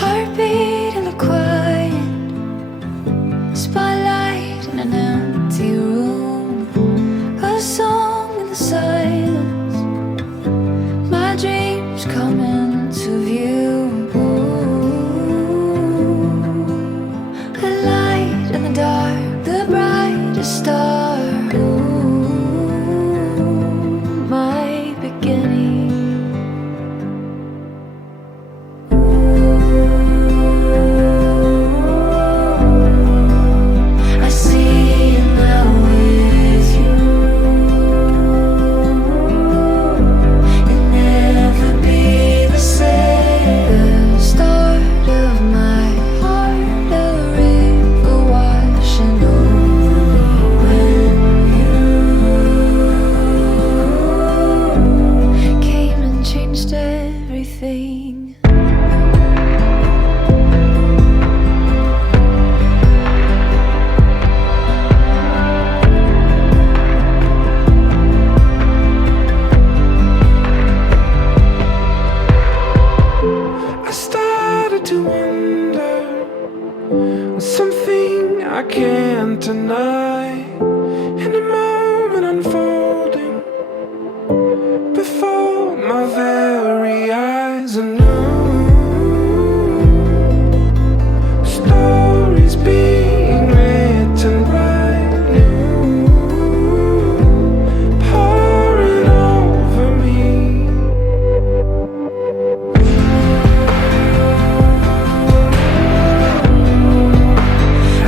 Heartbeat in the quiet, spotlight in an empty room, a song in the silence, my dreams come into view. A light in the dark, the brightest star, my beginning. I see you now with you. You'll never be the same. The start of my heart, a river washing over me when you came and changed everything. I started to wonder, something I can't deny, in a moment unfolding before my very eyes. I knew stories being written brand new, pouring over me.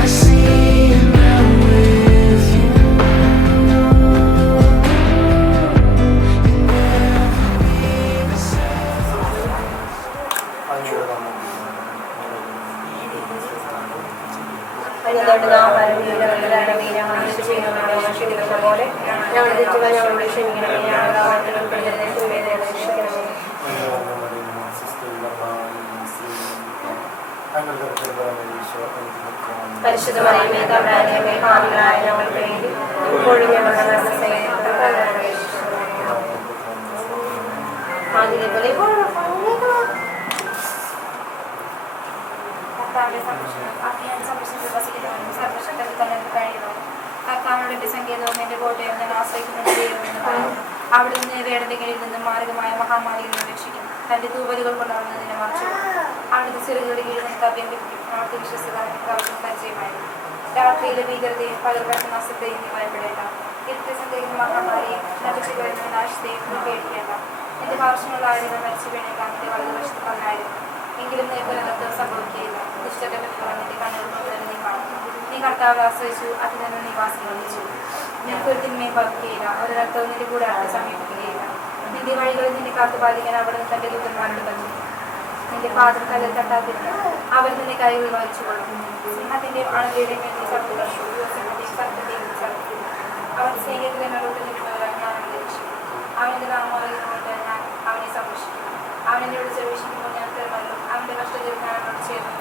I see you now with you. You'll never be the പോലെ ഞങ്ങൾ തെറ്റുകൾ ഞങ്ങളോട് ക്ഷമിക്കണമേ. ഞങ്ങളുടെ ആവാസനം ക്ഷമിക്കണമേ. പരിശുദ്ധ മറിയമേ, തമ്പുരാന്റമ്മേ, പാപികളായ ഞങ്ങൾക്ക് വേണ്ടി ഇപ്പോഴും ഞങ്ങളുടെ മരണസമയത്തും പ്രാർത്ഥിക്കണമേ. ആദ്യപോലെ ഇപ്പോഴും കർത്താവിന്റെ സംരക്ഷണം അജ്ഞാന സംരക്ഷണത്തിൽ വസിക്കുന്നവനും സർവശക്തത്തിൽ തന്നെ കഴിയുന്നു. കർത്താവിന്റെ എന്റെ സങ്കേതവും എന്റെ കോട്ടയും ഞാൻ ആശ്രയിക്കുന്ന ദൈവമെന്ന് പറയുന്നു. അവിടെ നിന്ന് വേടന്റെ കീഴിൽ നിന്നും മാരകമായ മഹാമാരിയിൽ നിന്ന് രക്ഷിക്കും. തന്റെ തൂവലുകൾ കൊണ്ടാവുന്ന നിന്നെ മറച്ചു. അവിടുത്തെ ചെറുകളുടെ കീഴിൽ നിന്ന് തപ്യം കിട്ടും. അവിടുത്തെ വിശ്വസ്തകാരൻ പരിചയമായിരുന്നു. രാത്രിയിലെ ഭീകരതയും പകൽ കിടക്കുന്ന അസത്യയും നീ ഭയപ്പെടേണ്ട. ഇരുട്ട് സന്ദേശിക്കുന്ന മഹാമാരിയും നടിച്ചു കിടന്ന നാശത്തെയും നീ പേടിക്കേണ്ട. എന്റെ വർഷങ്ങളുടെ ആയിരങ്ങൾ മരിച്ചു വീണേക്കാം. എന്റെ വലതുവശത്ത് പതിനായിരം എങ്കിലും നിനക്കൊരനർത്ഥം സംഭവിക്കുകയില്ല. ദുഷ്ടന്റെ നിന്റെ കണ്ണുകൾ കൊണ്ടുതന്നെ നീ കാണും. നീ കർത്താവ് ആശ്രയിച്ചു, അതിൽ നിന്ന് നീ വാസം വഹിച്ചു. നിനക്കൊരു തിന്മയും ഭവിക്കുകയില്ല. ഒരർത്ഥവും നിന്റെ കൂടെ അടുത്ത് സമീപിക്കുകയില്ല. നിന്റെ വഴികളിൽ നിന്നെ കാത്തുപാലിക്കാൻ അവിടെ നിന്ന് തന്റെ ദൂതന്മാരോട് പറഞ്ഞു. നിന്റെ പാദം കല്ലിൽ തട്ടാതിരുന്ന് അവർ നിന്നെ കൈകളിൽ വഹിച്ചുകൊള്ളും. സിംഹത്തിന്റെ അണുകളുടെയും മേൽ നീ സർപ്പുകളും സിംഹത്തെയും സർപ്പത്തെയും നീ സർപ്പിക്കും. അവൻ സൈന്യത്തിൽ എന്നോട് നിൽക്കുന്നവരായി ഞാൻ അവനെ രക്ഷിക്കും. അവന്റെ നാമം അറിയുന്നതുകൊണ്ട് ഞാൻ അവനെ സംരക്ഷിക്കും. അവൻ എന്നെ വിളിച്ച് വീക്ഷിക്കുമ്പോൾ ഞാൻ തീർന്നല്ലോ. അവന്റെ കഷ്ടത്തിൽ ഞാൻ അവനോട് ചേർന്നു.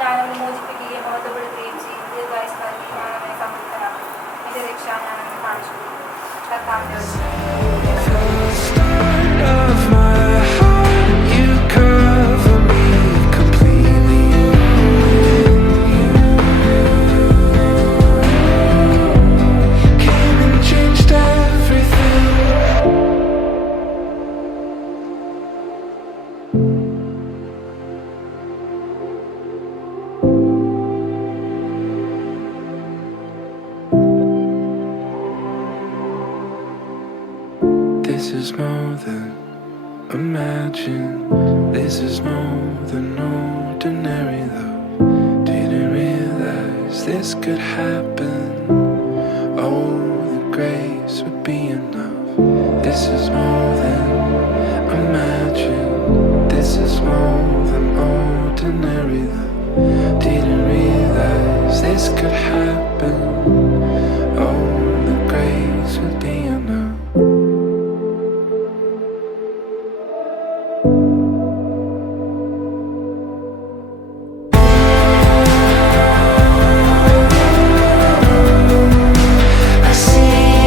ഞാൻ അവനെ മോചിപ്പിക്കുകയും മഹത്വപ്പെടുത്തുകയും ചെയ്യും. ദീർഘായുസ് നൽകി ഞാൻ അവനെ സംതൃപ്തനാക്കും. എന്റെ രക്ഷ ഞാൻ അവനെ കാണിച്ചു. കർത്താവിന്റെ of my heart, you cover me completely in you. Came and changed everything. This is more than imagine. This is more than ordinary love. Didn't realize this could happen. Oh, the grace would be enough. This is more than imagine. This is more than ordinary love. Didn't realize this could happen. Oh, the grace would be enough. I see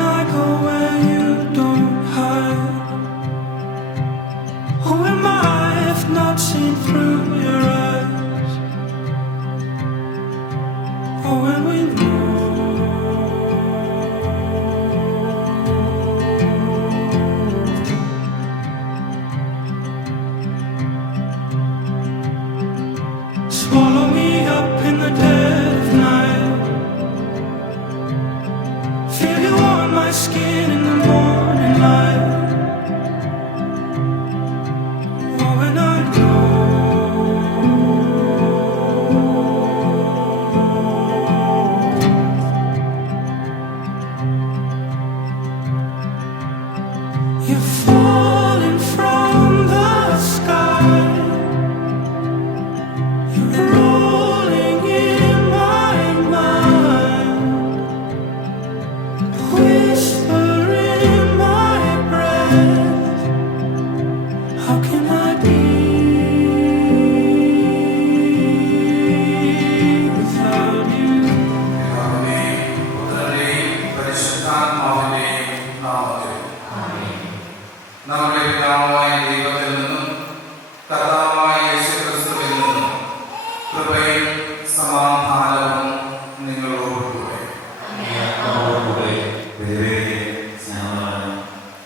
I go where you don't hide? Who am I if not seen through your eyes? Oh, when we swallow me up in the dead of night. Feel you on my skin in the morning light. Oh, when I go, you're falling from the sky. Rolling in my mind, whisper in my breath. How can I be without you? നമ്മുടെ പിതാവായ ദൈവത്തിൽ നിന്നും കർത്താവായ യേശുക്രിസ്തുവിൽ നിന്നും കൃപയും സമാധാനവും നിങ്ങളോടുകൂടെ.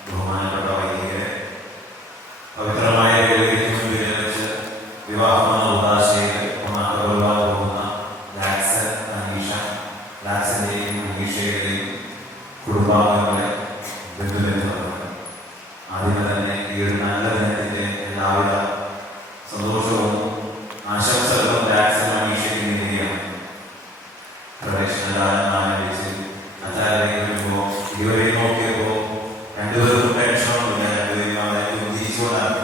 ബഹുമാനപ്പെട്ട വൈദികരെ, പവിത്രമായ വിവാഹമെന്ന ഉദാശയിൽ ഒന്നാക്കപ്പെടുവാൻ പോകുന്ന ലാക്സൻ, അനീഷ, ലാക്സന്റെയും അനീഷയുടെയും കുടുംബാംഗങ്ങളെ ബന്ധുമിത്രങ്ങൾ, ആദ്യമേ തന്നെ ഈ ഒരു നല്ല ദിനത്തിന്റെ എല്ലാവിധ സന്തോഷവും ആശംസകളും ലാക്സൻ അനീഷയ്ക്ക് നേടിയാണ്. പ്രവേശനകാലം ആരംഭിച്ച് അച്ചാരേക്ക് വരുമ്പോൾ ഇതുവരെ നോക്കിയപ്പോൾ രണ്ടുപേർക്കും ടെൻഷനൊന്നുമില്ല, രണ്ടുപേരും അവരെ പുഞ്ചിരിച്ചുകൊണ്ടാണ്.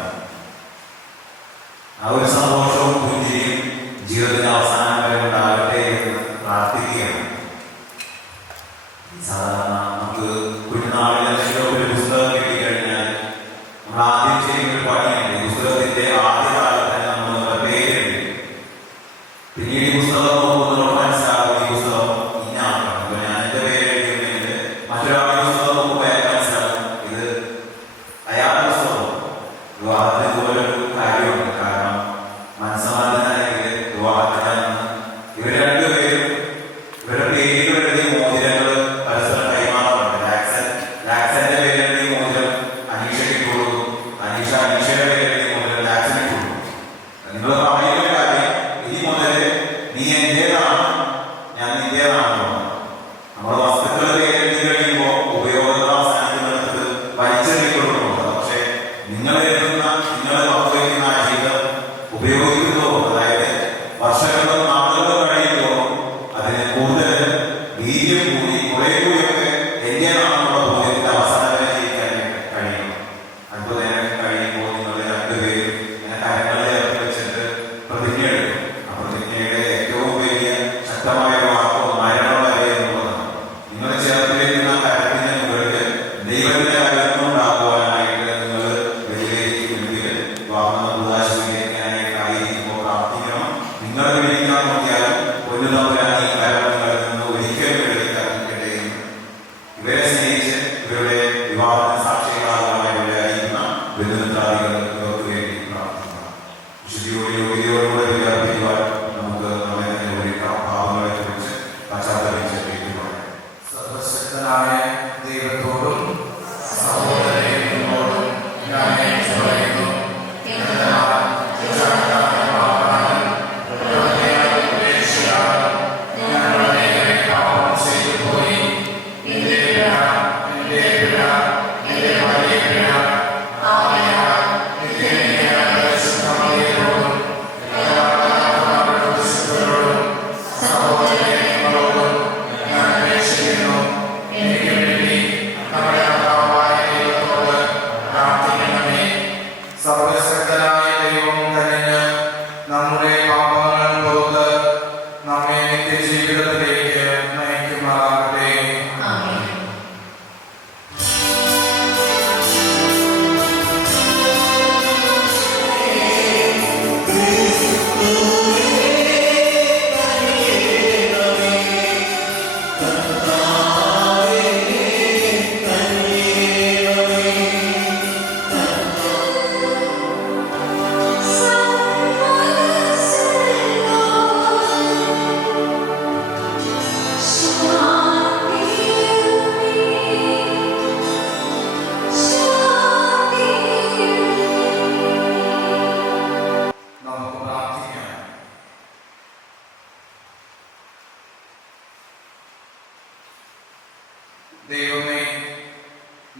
ആ ഒരു സന്തോഷവും പുഞ്ചിരിയും ജീവിതത്തിന്റെ അവസാനം വരെ ഉണ്ടാകട്ടെ എന്ന് പ്രാർത്ഥിക്കുകയാണ്. സാധാരണ നമുക്ക് കുഞ്ഞുനാളിൽ എന്തെങ്കിലും ഒരു പുസ്തകം കിട്ടിക്കഴിഞ്ഞാൽ നമ്മൾ ആദ്യം ചെയ്യുന്ന ഒരു പണിയുണ്ട്. ഈ പുസ്തകത്തിന്റെ ആദ്യ കാലത്ത് നമ്മൾ നമ്മുടെ പേര് എഴുതി, പിന്നീട് ഈ പുസ്തകം നോക്കുമ്പോൾ മനസ്സിലാവും ഈ പുസ്തകം ഇന്നാക്കണം. ഇപ്പൊ ഞാൻ എന്റെ പേര് എഴുതിയുണ്ടെങ്കിൽ മറ്റൊരാളുടെ പുസ്തകം നോക്കുമ്പോൾ അയാൾക്ക് മനസ്സിലാവും ഇത് അയാളുടെ പുസ്തകം. വിവാഹത്തിന് ഇതുപോലൊരു കാര്യമുണ്ട്. കാരണം മനസ്സമാധാനാണെങ്കിൽ വിവാഹത്തിന് ഇവർ രണ്ടുപേരും ഇവരുടെ പേരുകൾ എഴുതിയ മോതിരങ്ങൾ പരസ്പരം കൈമാറുന്നുണ്ട്.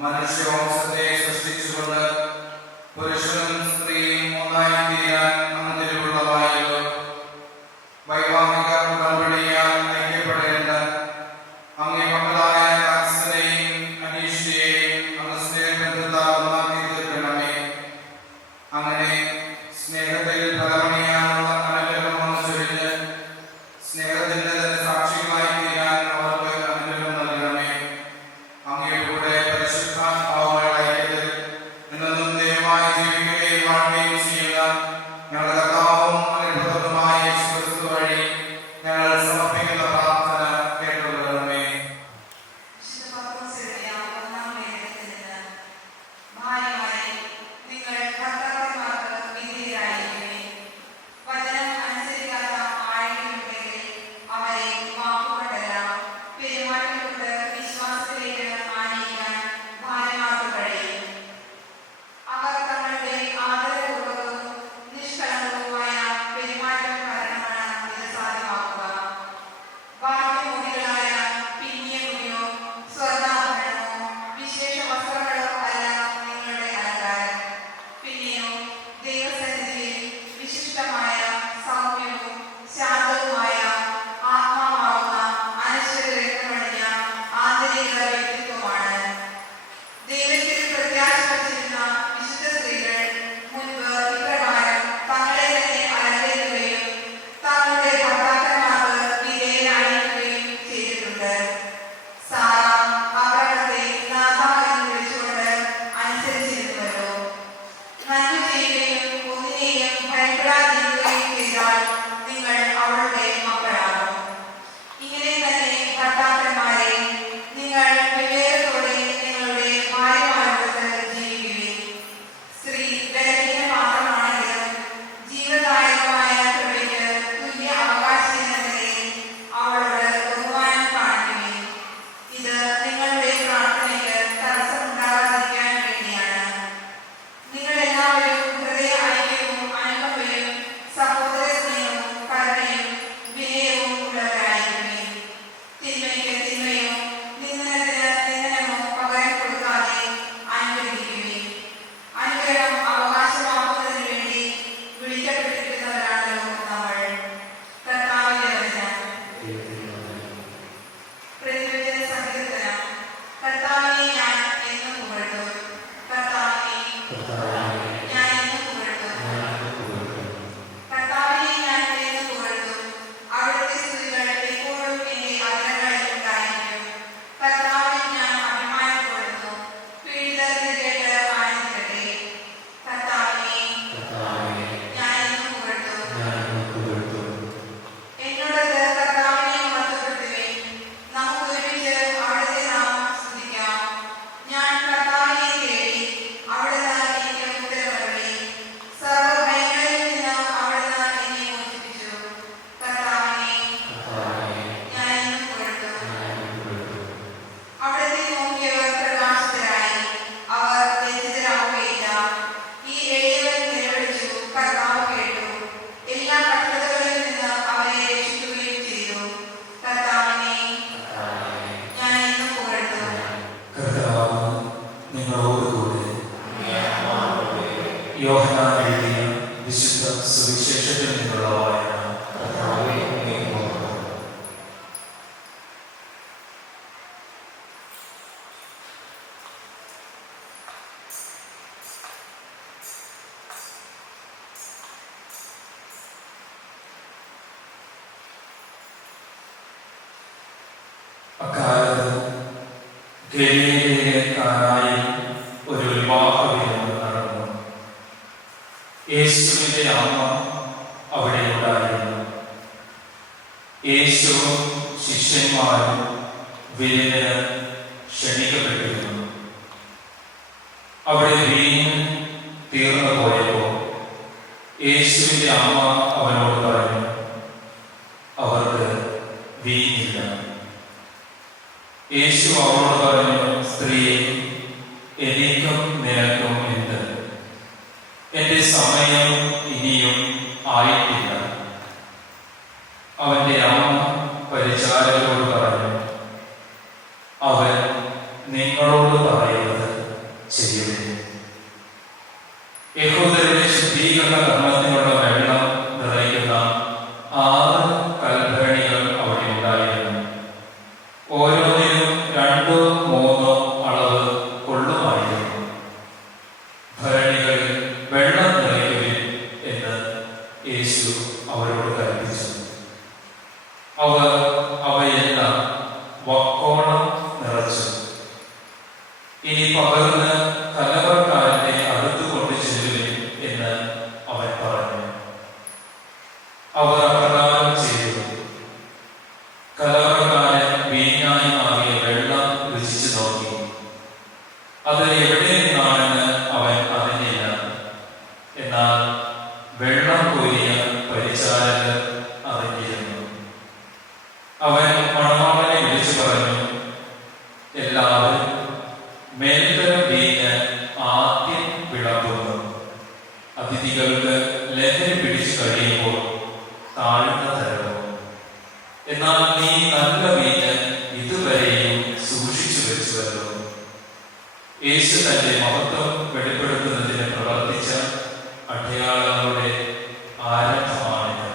മനുഷ്യവംശത്തെ സൃഷ്ടിച്ചുകൊണ്ട് പുരുഷനും സ്ത്രീയും ഒന്നായി തീരാൻ അങ്ങനെയുള്ളതായല്ലോ. വൈവാഹിക ഉടമ്പടിയാൽ ഐക്യപ്പെടേണ്ട അങ്ങേ മക്കളായ കാക്സനെയും അനീഷയെയും അങ്ങ് സ്നേഹബന്ധത്താൽ ഒന്നാക്കി തീർക്കണമേ. അങ്ങനെ സ്നേഹത്തിൽ ഫലമണിയാനുള്ള അനുഗ്രഹം വന്നു ചൊരിഞ്ഞ് സ്നേഹത്തിന്റെ തന്നെ സാക്ഷികളായി തീരാൻ അവർക്ക് അനുഗ്രഹം നൽകണമേ. അങ്ങയുടെ കൂടെ പരിശുദ്ധാത്മാവുമായി ഐക്യത്തിൽ നിന്നും ദൈവമായി ജീവിക്കുകയും വാഴുകയും ചെയ്യുക ഞങ്ങളുടെ കർത്താവും അനുഭവമായ യേശുക്രിസ്തു വഴി ഞങ്ങൾ സമർപ്പിക്കുന്ന പ്രാർത്ഥന കേട്ടുകൊള്ളണമേ. യോഹന്നാൻ എഴുതിയ വിശുദ്ധ സുവിശേഷത്തിൽ നിന്നുള്ള വായന. അക്കാലത്ത് ഗലീലയിലെ കാനായിൽ ഒരു വിവാഹ വിരുന്ന് നടന്നു. യേശുവിന്റെ അമ്മ അവിടെ ഉണ്ടായിരുന്നു. യേശുവും ശിഷ്യന്മാരും വിരുന്നിന് ക്ഷണിക്കപ്പെട്ടിരുന്നു. അവിടെ വീഞ്ഞ് തീർന്നു പോയപ്പോൾ യേശുവിന്റെ അമ്മ അവനോട് പറഞ്ഞു, അവർക്ക് വീഞ്ഞില്ല. യേശു അവളോട് പറഞ്ഞു, സ്ത്രീയെ, എനിക്കും നിനക്കും എന്ത്? എന്റെ സമയം ഇനിയും ആയിട്ടില്ല. അവന്റെ അമ്മ പരിചാരകരോട് പറഞ്ഞു, അവൻ നിങ്ങളോട് പറയുന്നത് ചെയ്യുവിൻ. യഹൂദരുടെ ശുദ്ധീകരണ കർമ്മത്തിനുള്ള വെള്ളം നിറയ്ക്കുന്ന 6 കൽഭരണികൾ അവിടെ ഉണ്ടായിരുന്നു. ഓരോന്നിനും 2-3 അളവ് കൊള്ളുമായിരുന്നു. ഭരണികളിൽ വെള്ളം നിറയ്ക്കുവിൻ എന്ന് യേശു അവരോട് കൽപ്പിച്ചു. അവർ അവയെല്ലാം വക്കോളം നിറച്ചു. ഇനി പകർന്ന് കലവറക്കാരന്റെ അടുത്ത് കൊണ്ട് ചെല്ലുവിൻ എന്ന് അവൻ പറഞ്ഞു. അവർ അപ്രകാരം ചെയ്തു. കലവറക്കാരൻ വീഞ്ഞായി മാറിയ വെള്ളം രുചിച്ചു നോക്കി. അത് എവിടെ നിന്നാണെന്ന് അവൻ അറിഞ്ഞില്ല. എന്നാൽ വെള്ളം കോരിയ പരിചാരകർ അറിഞ്ഞിരുന്നു. അവൻ മണവാളനെ വിളിച്ചു പറഞ്ഞു, എല്ലാവരും മേൽത്തരം വീഞ്ഞ് ആദ്യം വിളമ്പുന്നു. അതിഥികൾക്ക് ലഹരി പിടിച്ചു കഴിയുമ്പോൾ താഴ്ന്ന തരവും. എന്നാൽ നീ നല്ല വീഞ്ഞ് ഇതുവരെയും സൂക്ഷിച്ചു വെച്ചുവല്ലോ. യേശു തന്റെ മഹത്വം വെളിപ്പെടുത്തുന്നതിന് പ്രവർത്തിച്ച അടയാളങ്ങളുടെ ആരംഭമാണിത്.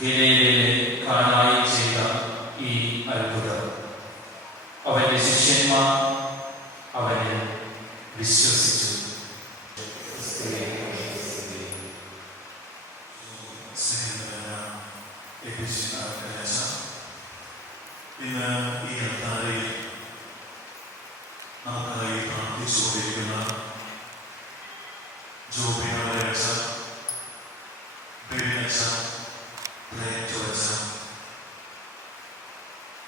ഗലീലയിലെ കാനായിൽ ചെയ്ത ഈ അത്ഭുതം. അവന്റെ ശിഷ്യന്മാർ അവനെ വിശ്വസിച്ചു. ഇന്ന് ഈ അൽത്താരയിൽ നമുക്കായി പ്രാർത്ഥിച്ചുകൊണ്ടിരിക്കുന്ന ജോബിയുടെ അച്ഛ, ബെബിനച്ഛ, പ്ലേറ്റോ അച്ഛ,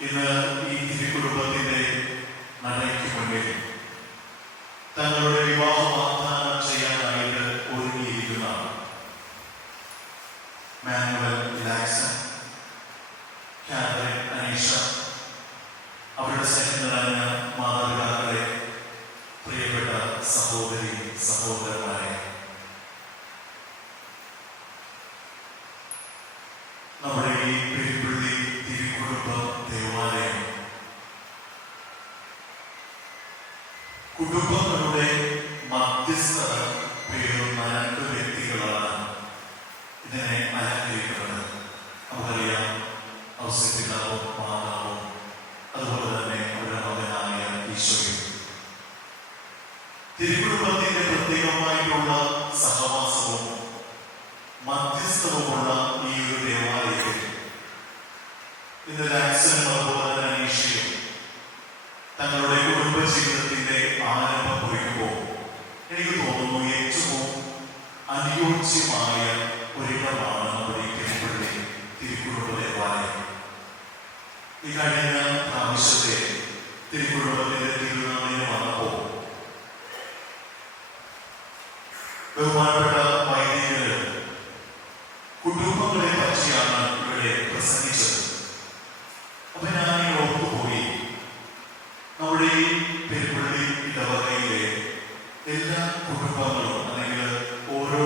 ഇന്ന് ഈ തിരുക്കുടുംബത്തിന്റെ നടയ്ക്ക് മുന്നിൽ തങ്ങളുടെ വിവാഹ വാഗ്ദാനം ചെയ്യാനായിട്ട് ഒരുങ്ങിയിരിക്കുന്ന മാനുവൽ ഇലാക്സൺ, കാതറിൻ അനീഷ, അവരുടെ സ്നേഹം നിറഞ്ഞ മാതാപിതാക്കളെ, പ്രിയപ്പെട്ട സഹോദരി സഹോദരന്മാരെ, നമ്മുടെ ഈ പെരുപ്പള്ളി തിരുക്കുടുംബ ദേവാലയം കുടുംബങ്ങളുടെ മധ്യസ്ഥത പേരുന്ന 2 വ്യക്തികളാണ് ഇതിനെ അലങ്കരിക്കുന്നത്. നമുക്കറിയാം, ഔസേപ്പിതാവും മാതാവും, അതുപോലെ തന്നെ അവരുടെ മകനായ ഈശോയും. തിരുക്കുടുംബത്തിന്റെ പ്രത്യേകമായിട്ടുള്ള സഹവാസവും മധ്യസ്ഥവുമുള്ള ഈ ഒരു ദേവാലയത്തിൽ ഇന്ന് ലാക്സനും അതുപോലെ തന്നെ അനീഷയും തങ്ങളുടെ കുടുംബജീവിതത്തിന്റെ ആരംഭം കുറിക്കുമ്പോൾ എനിക്ക് തോന്നുന്നു ഏറ്റവും അനുയോജ്യമായ ഒരിടമാണ് നമ്മുടെ ഈ പെരുപ്പള്ളി തിരുക്കുടുംബ ദേവാലയം. ഈ കഴിഞ്ഞ പ്രാവശ്യത്തെ തിരുക്കുടുംബത്തിന്റെ തിരുനാളിന് വന്നപ്പോൾ ബഹുമാനപ്പെട്ട വൈദികര് കുടുംബങ്ങളെ പറ്റിയാണ് ഇവിടെ പ്രസംഗിച്ചത്. അപ്പൊ ഞാൻ ഓർത്തുപോയി, നമ്മുടെ ഈ പെരുപ്പള്ളി ഇടവകയിലെ എല്ലാ കുടുംബങ്ങളും അല്ലെങ്കിൽ ഓരോ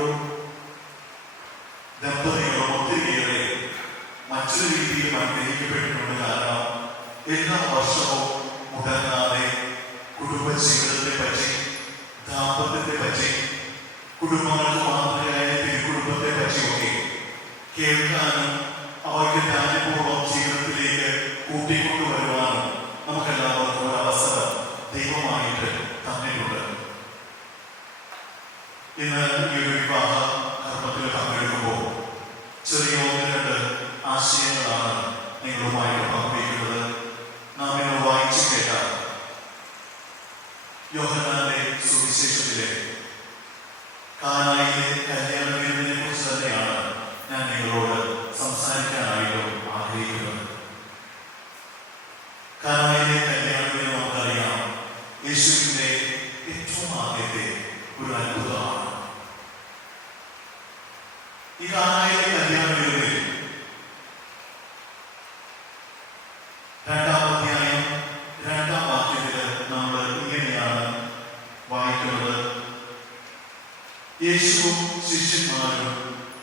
ദമ്പതികളും ഒത്തിരിയേറെ മറ്റൊരു രീതിയിൽ അനുഗ്രഹിക്കപ്പെട്ടിട്ടുണ്ട്. കാരണം എല്ലാ വർഷവും മുടങ്ങാതെ കുടുംബജീവിതത്തെ പറ്റി, ദാമ്പത്യത്തെ പറ്റി, കുടുംബങ്ങൾക്ക് മാതൃകയായ തിരുക്കുടുംബത്തെ പറ്റിയൊക്കെ കേൾക്കാനും അവർക്ക് ജ്ഞാനപൂർവ്വം ജീവിതത്തിലേക്ക് കൂട്ടിക്കൊണ്ടുവരുവാനും നമുക്കെല്ലാവർക്കും ഒരു അവസരം ദൈവമായിട്ട് തന്നിട്ടുണ്ട്. ഇന്ന് ഈ ഒരു വിവാഹ കർമ്മത്തിൽ പങ്കെടുക്കുമ്പോൾ ചെറിയ 1-2 ആശയങ്ങളാണ് നിങ്ങളുമായിട്ട് പങ്കുവയ്ക്കുന്നത്. നാം ഇന്ന് വായിച്ചു കേട്ട യോഹന്നാന്റെ സുവിശേഷത്തിലെ കാനായിലെ കല്യാണ വിരുന്നിനെ കുറിച്ച് തന്നെയാണ് ഞാൻ നിങ്ങളോട് സംസാരിക്കാനായിട്ടും ആഗ്രഹിക്കുന്നത്. കാനായിലെ കല്യാണ വിരുന്ന് നമുക്കറിയാം, യേശുവിന്റെ ഏറ്റവും ആദ്യത്തെ ഒരു അത്ഭുതമാണ്. ഈ കാനായിലെ കല്യാണ വിരുന്നിൽ 2-ാം അധ്യായം 2-ാം വാക്യത്തിൽ നമ്മൾ ഇങ്ങനെയാണ് വായിക്കുന്നത്: യേശുവും ശിഷ്യന്മാരും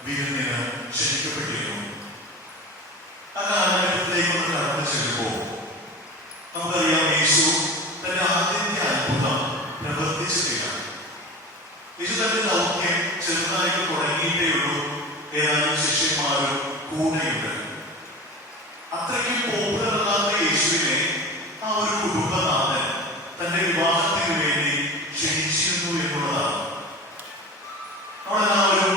വിരുന്നിന് ക്ഷണിക്കപ്പെട്ടിരുന്നു. ആ കാലഘട്ടത്തിലേക്ക് ഒന്ന് കടന്നു ചെല്ലുമ്പോൾ നമുക്കറിയാം, യേശു തന്റെ ആദ്യത്തെ അത്ഭുതം പ്രവൃത്തി തന്റെ വിവാഹത്തിന് വേണ്ടി ക്ഷണിച്ചിരുന്നു എന്നുള്ളതാണ്. നമ്മളെല്ലാവരും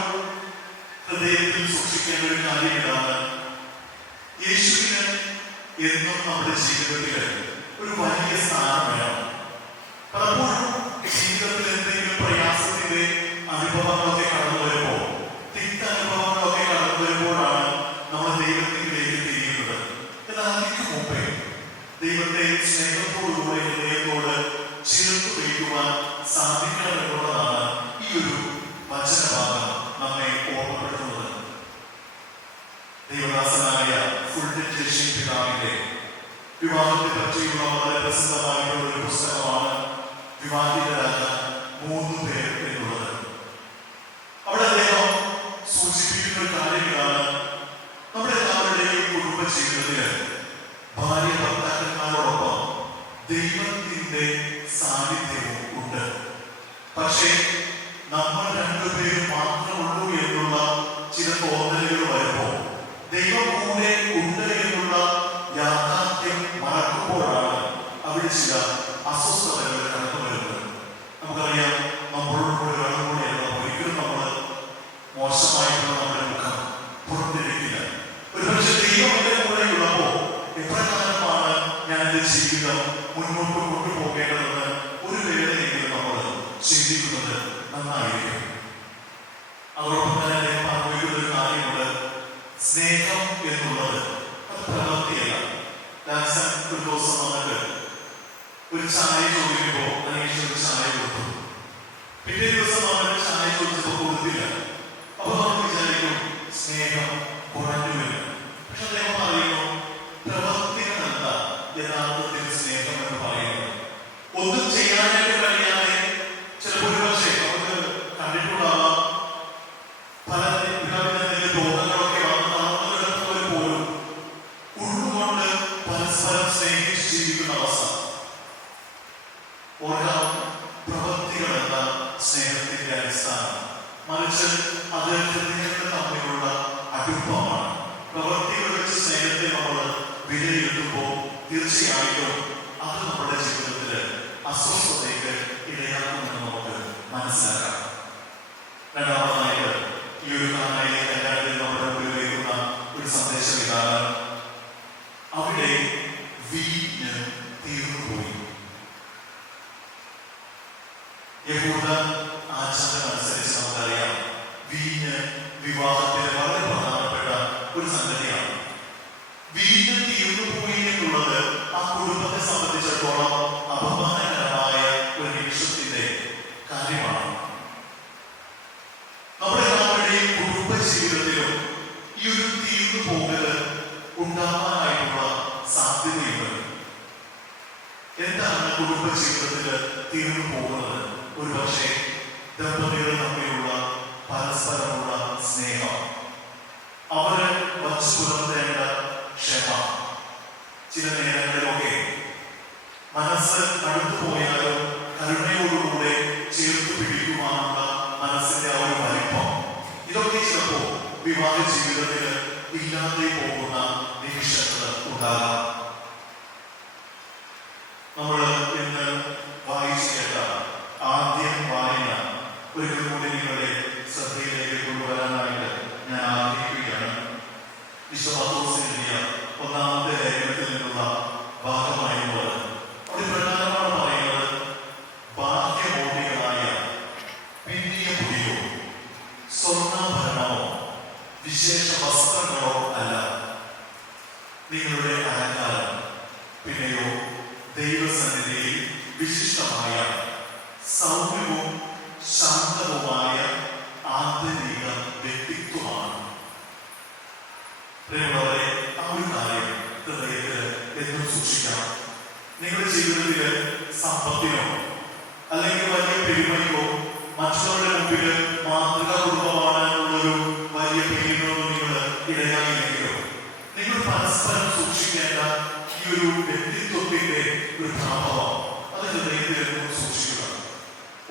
ഹൃദയത്തിൽ സൂക്ഷിക്കേണ്ട ഒരു കാര്യം ഇതാണ്. യേശുവിന് എന്നും നമ്മുടെ ജീവിതത്തിൽ ഒരു വലിയ സ്ഥാനം വേണം. പലപ്പോഴും ജീവിതത്തിൽ എന്തെങ്കിലും പ്രയാസത്തിന്റെ അനുഭവങ്ങളൊക്കെ കടന്നു വരുമ്പോൾ, തിക്തനുഭവങ്ങളൊക്കെ കടന്നു വരുമ്പോഴാണ് നമ്മൾ ദൈവത്തിലേക്ക് തിരിയുന്നത്. എന്നാൽ അതിന് മുമ്പേ ദൈവത്തെ സ്നേഹത്തോടുകൂടെ ഹൃദയത്തോട് ചേർത്ത് വയ്ക്കുവാൻ സാധിക്കണം എന്നുള്ളതാണ് ഈ ഒരു വചനഭാഗം നമ്മെ ഓർമ്മപ്പെടുത്തുന്നത്. ദൈവദാസനായ ഫുൾട്ടൻ ജേഷൻ പിതാവിന്റെ വിവാഹത്തെ പറ്റിയുള്ള വളരെ പ്രസിദ്ധമായിട്ടുള്ള ഒരു പുസ്തകമാണ് വിവാഹിതരായ 3 പേർ എന്നുള്ളത്. അവിടെ അദ്ദേഹം സൂചിപ്പിക്കുന്ന ഒരു കാര്യങ്ങളാണ്, നമ്മുടെ എല്ലാവരുടെയും കുടുംബ ജീവിതത്തില് ഭാര്യ ഭർത്താക്കന്മാരോടൊപ്പം ദൈവത്തിന്റെ സാന്നിധ്യവും ഉണ്ട്. പക്ഷേ നമ്മൾ 2 പേരും മാത്രമുള്ളൂ എന്നുള്ള ചില തോന്നലുകൾ വരുമ്പോൾ, ദൈവം കൂടെ ഉണ്ട് എന്നുള്ള യാഥാർത്ഥ്യം മറക്കുമ്പോഴാണ് അവിടെ ചില അസ്വസ്ഥതകൾ കടന്നു വരുന്നത്. നമുക്കറിയാം, നമ്മളോടുകൂടെ ഒരാളുകൂടെയുള്ള ഒരിക്കലും നമ്മൾ മോശമായിട്ടുള്ള നമ്മുടെ മുഖം പുറത്തിരിക്കില്ല. ഒരുപക്ഷെ ദൈവം എന്റെ കൂടെ ഉള്ളപ്പോ എപ്രകാരമാണ് ഞാൻ എന്റെ ജീവിതം മുന്നോട്ട് കൊണ്ടുപോകേണ്ടതെന്ന് ഒരു വേളയെങ്കിലും നമ്മൾ ചിന്തിക്കുന്നത് നന്നായിരിക്കും. അതോടൊപ്പം തന്നെ അദ്ദേഹം അനുഭവിക്കുന്ന ഒരു കാര്യമുണ്ട്. സ്നേഹം എന്നുള്ളത് അത് പ്രവൃത്തിയല്ല. ദാസൻ ഒരു ദിവസം വന്നിട്ട് ഒരു ചായ ചോദിക്കുമ്പോൾ അനീഷ് ഒരു ചായ കൊടുത്തു. പിറ്റേ ദിവസം വന്നിട്ട് ചായ ചോദിച്ചപ്പോൾ കൊടുത്തില്ല. അപ്പൊ നമ്മൾ വിചാരിക്കും സ്നേഹം കുറഞ്ഞുവരില്ല. പക്ഷെ അദ്ദേഹം പറയുന്നു, പ്രവൃത്തികളല്ല യഥാർത്ഥത്തിൽ സ്നേഹം എന്ന് പറയുന്നത്. ഒന്നും ചെയ്യാനായിട്ട് കഴിയാതെ ചിലപ്പോൾ ഒരുപക്ഷെ നമുക്ക് കണ്ടിട്ടുണ്ടാവാം പല വിധത്തിന്റെ രോഗങ്ങളൊക്കെ വന്നവർ പോലും ഉള്ളുകൊണ്ട് പരസ്പരം സ്നേഹിച്ച് ജീവിക്കുന്ന അവസ്ഥ. ഓർക്കാം, പ്രവൃത്തികളല്ല സ്നേഹത്തിന്റെ അടിസ്ഥാനം, മറിച്ച് അത് ഹൃദയങ്ങൾ തമ്മിലുള്ള അടുപ്പമാണ്. പ്രവൃത്തികൾ വെച്ച് സ്നേഹത്തെ നമ്മൾ വിലയിരുത്തുമ്പോൾ തീർച്ചയായിട്ടും അത് നമ്മുടെ ജീവിതത്തില് അസ്വസ്ഥതയ്ക്ക് ഇടയാക്കുമെന്ന് നമുക്ക് മനസ്സിലാക്കാം. രണ്ടാമതായിട്ട് ഈ ഒരു കാനായിലെ കല്യാണത്തിൽ നമ്മുടെ മുമ്പിൽ വയ്ക്കുന്ന ഒരു സന്ദേശം ഇതാണ്: അവിടെ വീഞ്ഞ് തീർന്നുപോയി. യഹൂദ ആചാരം അനുസരിച്ച് നമുക്കറിയാം, വീഞ്ഞ് വിവാഹത്തിന് വളരെ പ്രധാനപ്പെട്ട ഒരു സംഗതിയാണ്. വീഞ്ഞ് തീർന്നുപോയി എന്നുള്ളത് ആ കുടുംബത്തെ സംബന്ധിച്ചിടത്തോളം അപമാനകരമായ ഒരു നിമിഷത്തിന്റെ കാര്യമാണ്. നമ്മുടെ എല്ലാവരുടെയും കുടുംബ ജീവിതത്തിലും ഈ ഒരു തീർന്നു പോകല് ഉണ്ടാവാനായിട്ടുള്ള സാധ്യതയുണ്ട്. എന്താണ് കുടുംബ ജീവിതത്തിൽ തീർന്നു പോകുന്നത്? ഒരുപക്ഷെ ദമ്പതികൾ തമ്മിലുള്ള പരസ്പരമുള്ള സ്നേഹം, അവര് വച്ചു പുലർത്തേണ്ട ക്ഷമ, ചില നേരങ്ങളിലൊക്കെ മനസ്സ് അടുത്തു പോയാലും കരുണയോടുകൂടെ ചേർത്ത് പിടിക്കുവാനുള്ള മനസ്സിന്റെ ആ ഒരു വലിപ്പം, ഇതൊക്കെ ചിലപ്പോ വിവാഹ ജീവിതത്തിൽ ഇല്ലാതെ പോകുന്ന നിമിഷങ്ങൾ ഉണ്ടാകാം. നമ്മൾ ഇന്ന് വായിച്ചു കേട്ട ആദ്യ വായന ഒരിക്കൽ കൂടി നിങ്ങളുടെ ശ്രദ്ധയിലേക്ക് കൊണ്ടുവരാനായിട്ട് ഞാൻ ആഗ്രഹിക്കുകയാണ്. വിശുദ്ധ പത്രോസ് എഴുതിയ 1-ാമത്തെ ലേഖനത്തിൽ നിന്നുള്ള ഭാഗമായുള്ളത്. അവിടെ പ്രധാനമാണ് പറയുന്നത്, ബാഹ്യമോടികളായ പിന്നിയ മുടിയോ സ്വർണ്ണാഭരണമോ വിശേഷ വസ്ത്രങ്ങളോ അല്ല നിങ്ങളുടെ അലങ്കാരം, പിന്നെയോ ദൈവസന്നിധിയിൽ വിശിഷ്ടമായ സൗമ്യവും ശാന്തവുമായ ആന്തരിക വ്യക്തിത്വമാണ്. പ്രിയമുള്ളവരെ, ആ ഒരു കാര്യം ഹൃദയത്തിൽ എന്നും സൂക്ഷിക്കാം. നിങ്ങളുടെ ജീവിതത്തില് സമ്പത്തിനോ അല്ലെങ്കിൽ വലിയ പെരുമയോ മറ്റുള്ളവരുടെ മുമ്പിൽ മാതൃകാ കുടുംബമാണെന്നുള്ളൊരു വലിയ പേരിനോ നിങ്ങൾ ഇടയായില്ലെങ്കിലോ നിങ്ങൾ പരസ്പരം സൂക്ഷിക്കേണ്ട ഈ ഒരു വ്യക്തിത്വത്തിന്റെ ഒരു ഭാവം അത് ഹൃദയത്തിൽ എന്നും സൂക്ഷിക്കുക.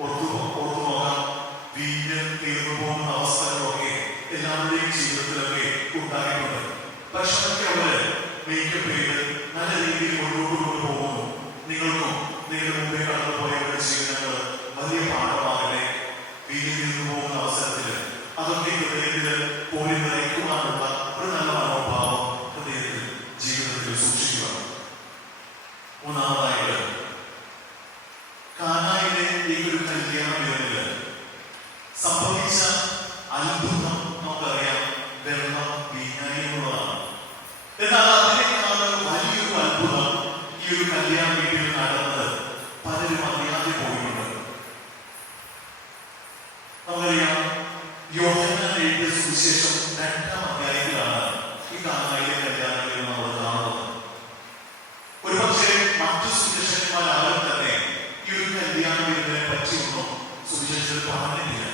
ഓർത്തു നോക്കാം, വീഞ്ഞ് തീർന്നു പോകുന്ന അവസ്ഥകളൊക്കെ എല്ലാവരുടെയും ജീവിതത്തിലൊക്കെ ഉണ്ടായിട്ടുണ്ട്. പക്ഷെ അതൊക്കെ അവര് മേക്കപ്പ് ചെയ്ത് നല്ല രീതിയിൽ മുന്നോട്ട് കൊണ്ടുപോകുന്നു. നിങ്ങൾക്കും നിങ്ങളുടെ മുമ്പേ ജീവിതങ്ങൾ വലിയ പാഠമാകട്ടെ. വീട്ടിൽ നിന്ന് പോകുന്ന അവസരത്തിൽ അതൊക്കെ ഹൃദയത്തിൽ പോയി നിറയ്ക്കുവാനുള്ള ഒരു നല്ല മനോഭാവം ഹൃദയത്തിൽ ജീവിതത്തിൽ സൂക്ഷിക്കുക. മൂന്നാമതായിട്ട് കാനായിലെ ഈ ഒരു കല്യാണ വിരുന്നില് സംഭവിച്ച അത്ഭുതം നമുക്കറിയാം, വെള്ളം വീഞ്ഞായി എന്നുള്ളതാണ്. എന്നാൽ അതിനേക്കാൾ വലിയൊരു അത്ഭുതം ഈ ഒരു കല്യാണ വീട്ടിൽ നടന്നത് പലരും അറിയാതെ പോയിട്ടുണ്ട്. നമുക്കറിയാം, യോഹന്നാൻ എഴുതിയ സുവിശേഷം 2-ാം അധ്യായത്തിലാണ് ഈ കാനായിലെ കല്യാണത്തിൽ നമ്മൾ കാണുന്നത്. ഒരുപക്ഷെ മറ്റു സുവിശേഷന്മാരാരും തന്നെ ഈ ഒരു കല്യാണ വീടിനെ പറ്റിയൊന്നും സുവിശേഷത്തിൽ പറഞ്ഞിട്ടില്ല.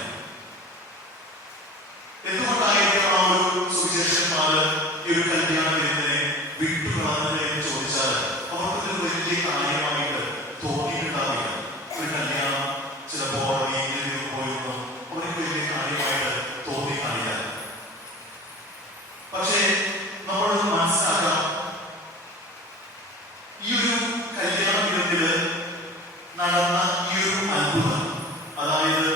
എന്തുകൊണ്ടായിരിക്കും ആ ഒരു സുവിശേഷന്മാര് ഈ ഒരു കല്യാണ വീടിനെ വിട്ടുകളഞ്ഞത് എന്ന് ചോദിച്ചാൽ അവർക്കൊരു വലിയ കാര്യമായിട്ട് തോന്നിയിട്ടുണ്ടാവില്ല. ഒരു കല്യാണം ചിലപ്പോൾ നീങ്ങി പോയിരുന്നു അവർക്ക് വലിയ കാര്യമായിട്ട് തോന്നി കാണില്ല. പക്ഷേ നമ്മൾ മനസ്സിലാക്കാം, ഈ ഒരു കല്യാണ വീട്ടില് നടന്ന ഈ ഒരു അത്ഭുതം, അതായത്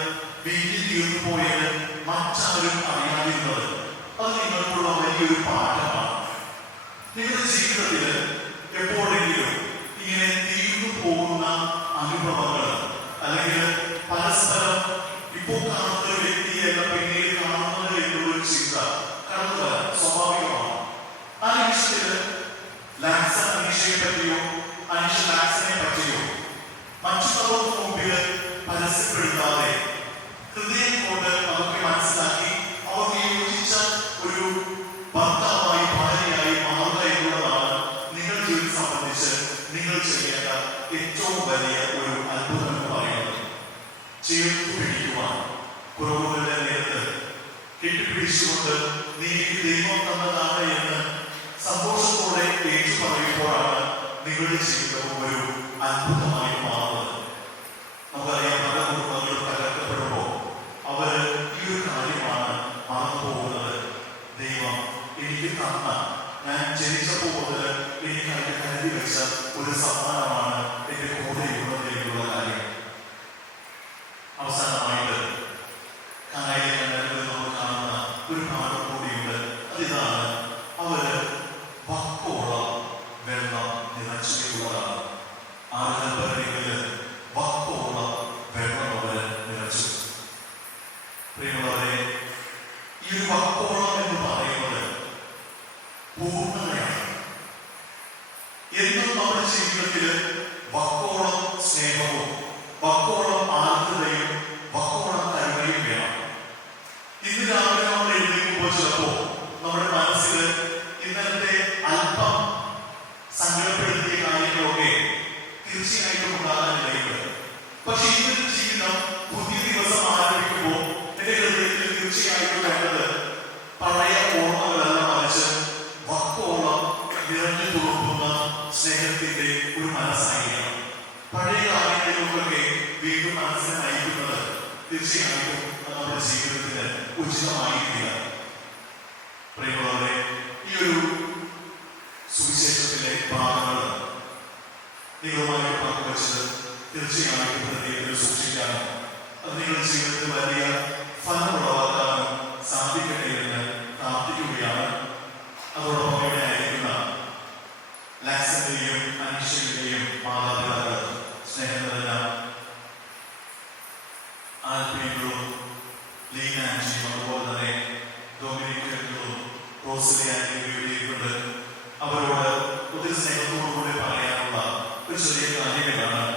വീട്ടിൽ തീർന്നു പോയത് മറ്റാരും അറിയാതിരുന്നത്, അത് നിങ്ങൾക്കുള്ള വലിയൊരു പാഠമാണ്. നിങ്ങളുടെ ജീവിതത്തിൽ എപ്പോഴെങ്കിലും ഇങ്ങനെ തീർന്നു പോകുന്ന അനുഭവങ്ങൾ അല്ലെങ്കിൽ പരസ്പരം ഇപ്പോൾ കാണുന്ന ഒരു വ്യക്തിയല്ല പിന്നീട് കാണുന്നത് എന്നുള്ളൊരു ചിന്ത കടന്നു വരാൻ സ്വാഭാവികമാണ്. ആ നിമിഷത്തില് ലാക്സൺ അനീഷയെ പറ്റിയോ അനീഷ ലാക്സനെ പറ്റിയോ മറ്റുള്ളവർക്ക് മുമ്പിൽ പരസ്യപ്പെടുത്താതെ ഹൃദയം കൊണ്ട് അതൊക്കെ മനസ്സിലാക്കി അവർക്ക് യോജിച്ച ഒരു ഭർത്താവായി ഭാര്യയായി മാറുക എന്നുള്ളതാണ് നിങ്ങളുടെ ജീവിതം സംബന്ധിച്ച് നിങ്ങൾ ചെയ്യേണ്ട ഏറ്റവും വലിയ ഒരു അത്ഭുതം എന്ന് പറയുന്നത്. ചേർത്ത് പിടിക്കുവാൻ, കുറവുകളുടെ നേരത്ത് കെട്ടിപ്പിടിച്ചുകൊണ്ട് നീ ദൈവം തന്നതാണ് എന്ന് സന്തോഷത്തോടെ ഏറ്റു പറയുമ്പോഴാണ് നിങ്ങളുടെ ജീവിതവും ഒരു അത്ഭുതമായി മാറുന്നത്. നമുക്കറിയാം, പല കുടുംബങ്ങളും തകർക്കപ്പെടുമ്പോൾ അവര് ഈ ഒരു കാര്യമാണ് മറന്നു പോകുന്നത്. ദൈവം എനിക്ക് തന്ന, ഞാൻ ജനിച്ചപ്പോൾ മുതൽ എനിക്ക് അതിന്റെ കരുതി വെച്ച ഒരു സമ്മാനമാണ് എന്റെ കൂടെയുള്ളത് എന്നുള്ള കാര്യം. അവസാനമായിട്ട് കാനായിലെ കല്യാണത്തിൽ നമ്മൾ കാണുന്ന ഒരു പാഠം കൂടിയുണ്ട്. അതിതാണ്, അവര് വക്കോളം വെള്ളം നിറച്ചിട്ടുള്ളതാണ്. ആ കൽപ്പനകളില് വക്കോളം വെള്ളം അവര് നിറച്ചു. പ്രിയമുള്ളവരെ, ഈ ഒരു വക്കോളം എന്ന് പറയുന്നത് പൂർണ്ണതയാണ്. എന്നും നമ്മുടെ ജീവിതത്തിൽ വക്കോളം സ്നേഹവും വക്കോളം ആർദ്രതയും വക്കോളം കരുണയും വേണം. ഇന്ന് രാവിലെ നമ്മൾ എഴുന്നേൽക്കുമ്പോൾ ചിലപ്പോൾ നമ്മുടെ മനസ്സിൽ ഇന്നലത്തെ അല്പം സങ്കടപ്പെടുത്തിയ കാര്യങ്ങളൊക്കെ തീർച്ചയായിട്ടും ഉണ്ടാകാനിടയുണ്ട്. പക്ഷെ ഇന്നത്തെ ജീവിതം പുതിയ ദിവസം ആരംഭിക്കുമ്പോൾ എന്റെ ഹൃദയത്തിൽ തീർച്ചയായിട്ടും വേണ്ടത് പഴയ ഓർമ്മകളെല്ലാം മറിച്ച് വക്കോളം നിറഞ്ഞു തുറക്കുന്ന സ്നേഹത്തിന്റെ ഒരു മനസ്സായിരിക്കണം. പഴയ കാര്യങ്ങളിലൊക്കെ വീണ്ടും മനസ്സിനെ നയിക്കുന്നത് തീർച്ചയായിട്ടും നമ്മുടെ ജീവിതത്തിന് ഉചിതമായിരിക്കില്ല. പ്രിയമുള്ളവരെ, ഈ ഒരു സുവിശേഷത്തിലെ ഭാഗങ്ങൾ നിങ്ങളുമായി പങ്കുവച്ചത് തീർച്ചയായിട്ടും ഹൃദയത്തിൽ സൂക്ഷിക്കാനും അത് നിങ്ങളുടെ ജീവിതത്തിൽ വലിയ ഫലമുള്ളവാക്കാനും സാധിക്കട്ടെ എന്ന് പ്രാർത്ഥിക്കുകയാണ്. അതോടൊപ്പം ഇവിടെ ആയിരിക്കുന്ന ലാക്സന്റെയും അനീഷയുടെയും മാതാപിതാക്കൾ, സ്നേഹം നിറഞ്ഞ ആൽപ്പീകളും ലീന ആൻജിയും അതുപോലെ തന്നെ ഡൊമിനിക്കും റോസിലെ ആൻറ്റിയുണ്ട്. അവരോട് ഒത്തിരി സ്നേഹത്തോടുകൂടി പറയാനുള്ള ഒരു ചെറിയ കാര്യങ്ങളാണ്.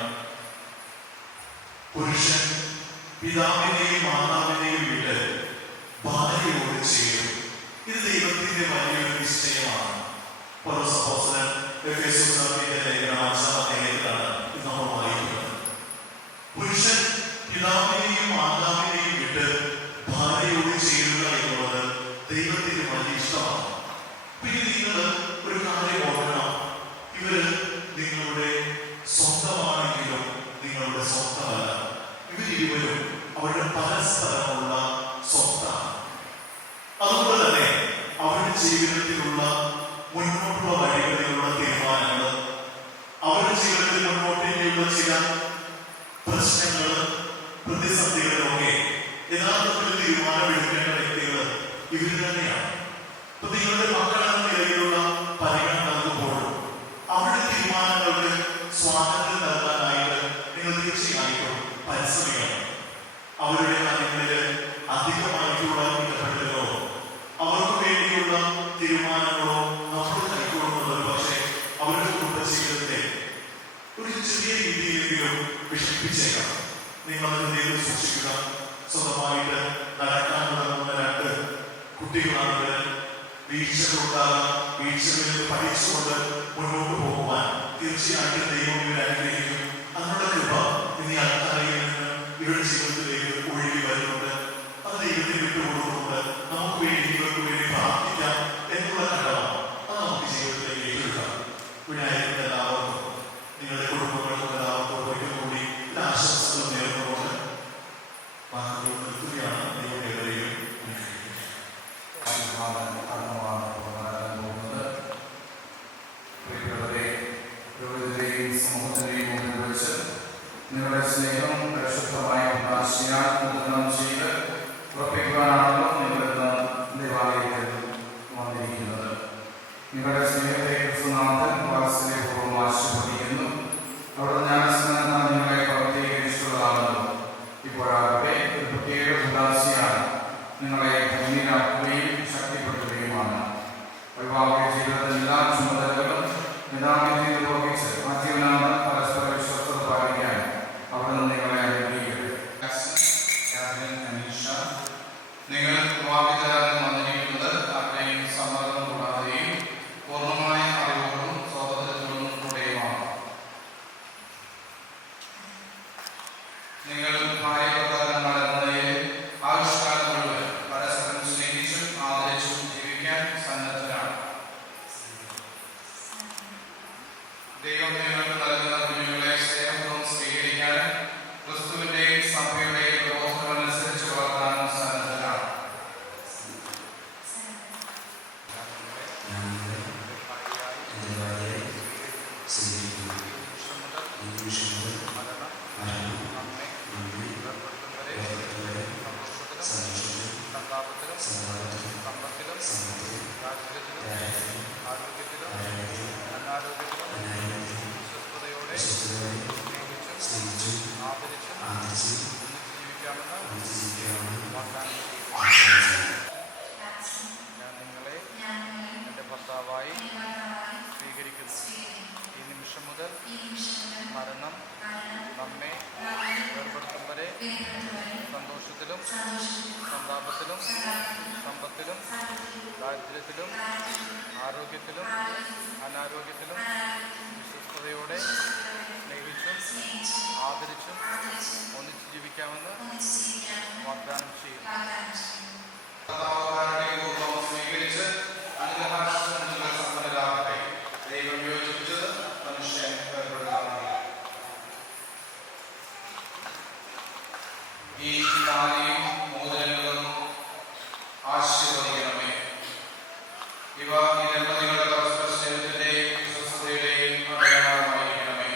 പുരുഷൻ പിതാവിനെയും മാതാവിനെയും വിട്ട് ഭാര്യയോട് ചേരും. ഇത് ദൈവത്തിന്റെ വലിയൊരു നിശ്ചയമാണ്. പൗലോസ് എഫേസ്യരുടെ ലേഖനം 5-ാം അധ്യായത്തിലാണ് ഇത് നമ്മൾ വായിക്കുന്നത്. പുരുഷൻ പിതാവിനെയും മാതാവിനെയും വിട്ട് ഭാര്യയോട് ചേരുക എന്നുള്ളത് ദൈവത്തിന്റെ വലിയ ഇഷ്ടമാണ്. പിന്നെ നിങ്ങൾ ഒരു കാര്യം ഓർക്കണം, ഇവര് നിങ്ങളുടെ സ്വന്തമാണെങ്കിലും നിങ്ങളുടെ സ്വന്തമല്ല. ഇവരിരുവരും അവരുടെ പരസ്പരമുള്ള സ്വത്താണ്. അതുകൊണ്ട് തന്നെ അവരുടെ ജീവിതത്തിലുള്ള മുന്നോട്ടുള്ള വഴികളിലുള്ള തീരുമാനങ്ങൾ, അവരുടെ ജീവിതത്തിൽ മുന്നോട്ടേക്കുള്ള ചില പ്രശ്നങ്ങൾ നിങ്ങളുടെ മക്കളെന്ന നിലയിലുള്ള പരിഗണന നൽകുമ്പോഴും അവരുടെ തീരുമാനങ്ങൾക്ക് സ്വാതന്ത്ര്യം നൽകാനായിട്ട് നിങ്ങൾ തീർച്ചയായിട്ടും പരിശ്രമിക്കണം. അവരുടെ കാര്യങ്ങളിൽ അധികമായിട്ടുള്ള ഇടപെടലുകളോ അവർക്ക് വേണ്ടിയുള്ള തീരുമാനങ്ങളോ നമ്മൾ കൈക്കൊള്ളുന്നത് പക്ഷേ അവരുടെ കുടുംബജീവിതത്തെ ഒരു ചെറിയ രീതിയിലെങ്കിലും വിഷമിപ്പിച്ചേക്കാം. നിങ്ങൾ ഹൃദയത്തിൽ സൂക്ഷിക്കുക. സ്വന്തമായിട്ട് നടക്കാൻ തുടങ്ങുന്ന 2 കുട്ടികളാണ്. വീഴ്ചകളുണ്ടാകാം. വീഴ്ചകളിൽ പഠിച്ചുകൊണ്ട് മുന്നോട്ട് പോകുവാൻ തീർച്ചയായിട്ടും ദൈവം ഇവരെ അനുഗ്രഹിക്കും. അതിനുള്ള കൃപ ഇനി അടുത്തറിയിൽ നിന്ന് ഇവരുടെ ജീവിതത്തിലേക്ക് ഒഴുകി വരുന്നുണ്ട്. അത് ദൈവത്തിന് വിട്ടുകൊടുക്കുന്നുണ്ട്. നമുക്ക് വേണ്ടി ഇവർക്ക് വേണ്ടി പ്രാർത്ഥിക്കാം എന്നുള്ള കടമ അത് നമുക്ക് ജീവിതത്തിലേക്ക് ഏറ്റെടുക്കാം. വിനായകന്റെ എല്ലാവർക്കും നിങ്ങളുടെ കുടുംബങ്ങൾക്കും എല്ലാവർക്കും ഒരിക്കൽ കൂടി ആശംസകൾ നേർന്നുകൊണ്ട് വാക്കുകൾ നിർത്തുകയാണ്. ദൈവം ഏവരെയും നിങ്ങളുടെ സ്നേഹം പരിശുദ്ധമായ ഉപാസിയാൽ മുദ്രണം ചെയ്ത് ഉറപ്പിക്കുവാനാണല്ലോ നിങ്ങളിന്ന് ദേവാലയത്തിൽ വന്നിരിക്കുന്നത്. നിങ്ങളുടെ സ്നേഹത്തെ ക്രിസ്തുനാഥൻ വാത്സല്യപൂർവ്വം ആശീർവദിക്കുന്നു. അവിടെ ജ്ഞാനസ്നാനം നിങ്ങളെ പ്രവർത്തീകരിച്ചിട്ടുള്ളതാണല്ലോ. ഇപ്പോഴാകട്ടെ ഒരു പ്രത്യേക ഉദാസിയാൽ നിങ്ങളെ ധന്യരാക്കുകയും ശക്തിപ്പെടുത്തുകയുമാണ്. വൈവാഹിക ജീവിതത്തിലെ എല്ലാ ചുമതലകളും യഥാർത്ഥത്തിൽ നിർവഹിച്ച് ആജീവനാന്തം പരസ്പര വിശ്വസ്തത പാലിക്കാൻ അവിടുന്ന് നിങ്ങളെ അനുഗ്രഹിക്കട്ടെ. നിങ്ങൾ വിവാഹിതരാകാൻ വന്നിരിക്കുന്നത് ആരുടെയും സമ്മതം കൂടാതെയും പൂർണ്ണമായ അറിവോടും സ്വാതന്ത്ര്യത്തോടും കൂടെയുമാണ്. നിങ്ങൾ ഭാര്യ-ഭർത്താക്കന്മാരെന്ന ആവിഷ്കാരം മുഴുവൻ പരസ്പരം സ്നേഹിച്ചും ആദരിച്ചും ജീവിക്കാൻ സന്നദ്ധരാണ്. ദൈവം നിങ്ങൾക്ക് നൽകുന്ന കുഞ്ഞുങ്ങളെ സ്നേഹപൂർവ്വം സ്വീകരിക്കാനും ക്രിസ്തുവിന്റെയും സഭയുടെയും പ്രബോധനമനുസരിച്ച് വളർത്താനും സന്നദ്ധരാണ്. ഞാൻ നിങ്ങളെ എൻ്റെ ഭർത്താവായി സ്വീകരിക്കുന്നു. ഈ നിമിഷം മുതൽ മരണം നമ്മെ വേർപെടുത്തും വരെ സന്തോഷത്തിലും സന്താപത്തിലും സമ്പത്തിലും ദാരിദ്ര്യത്തിലും ആരോഗ്യത്തിലും അനാരോഗ്യത്തിലും വിശ്വസ്തയോടെ സ്നേഹിച്ചും ആദരിച്ചും ഒന്നിച്ച് ജീവിക്കാമെന്ന് വാഗ്ദാനം ചെയ്യും. സ്വീകരിച്ച് അനുഗ്രഹാശംസകൾ സമ്പന്നരാകട്ടെ. ദൈവം യോജിപ്പിച്ചത് മനുഷ്യൻ വേർപെടുത്താറില്ല. ഈ താലിയും മോതിരങ്ങളും ആശീർവദിക്കണമേ. ഇവ ഈ ദമ്പതികളുടെ പരസ്പര സ്നേഹത്തിന്റെയും വിശ്വസ്തയുടെയും അടയാളമായിരിക്കണമേ.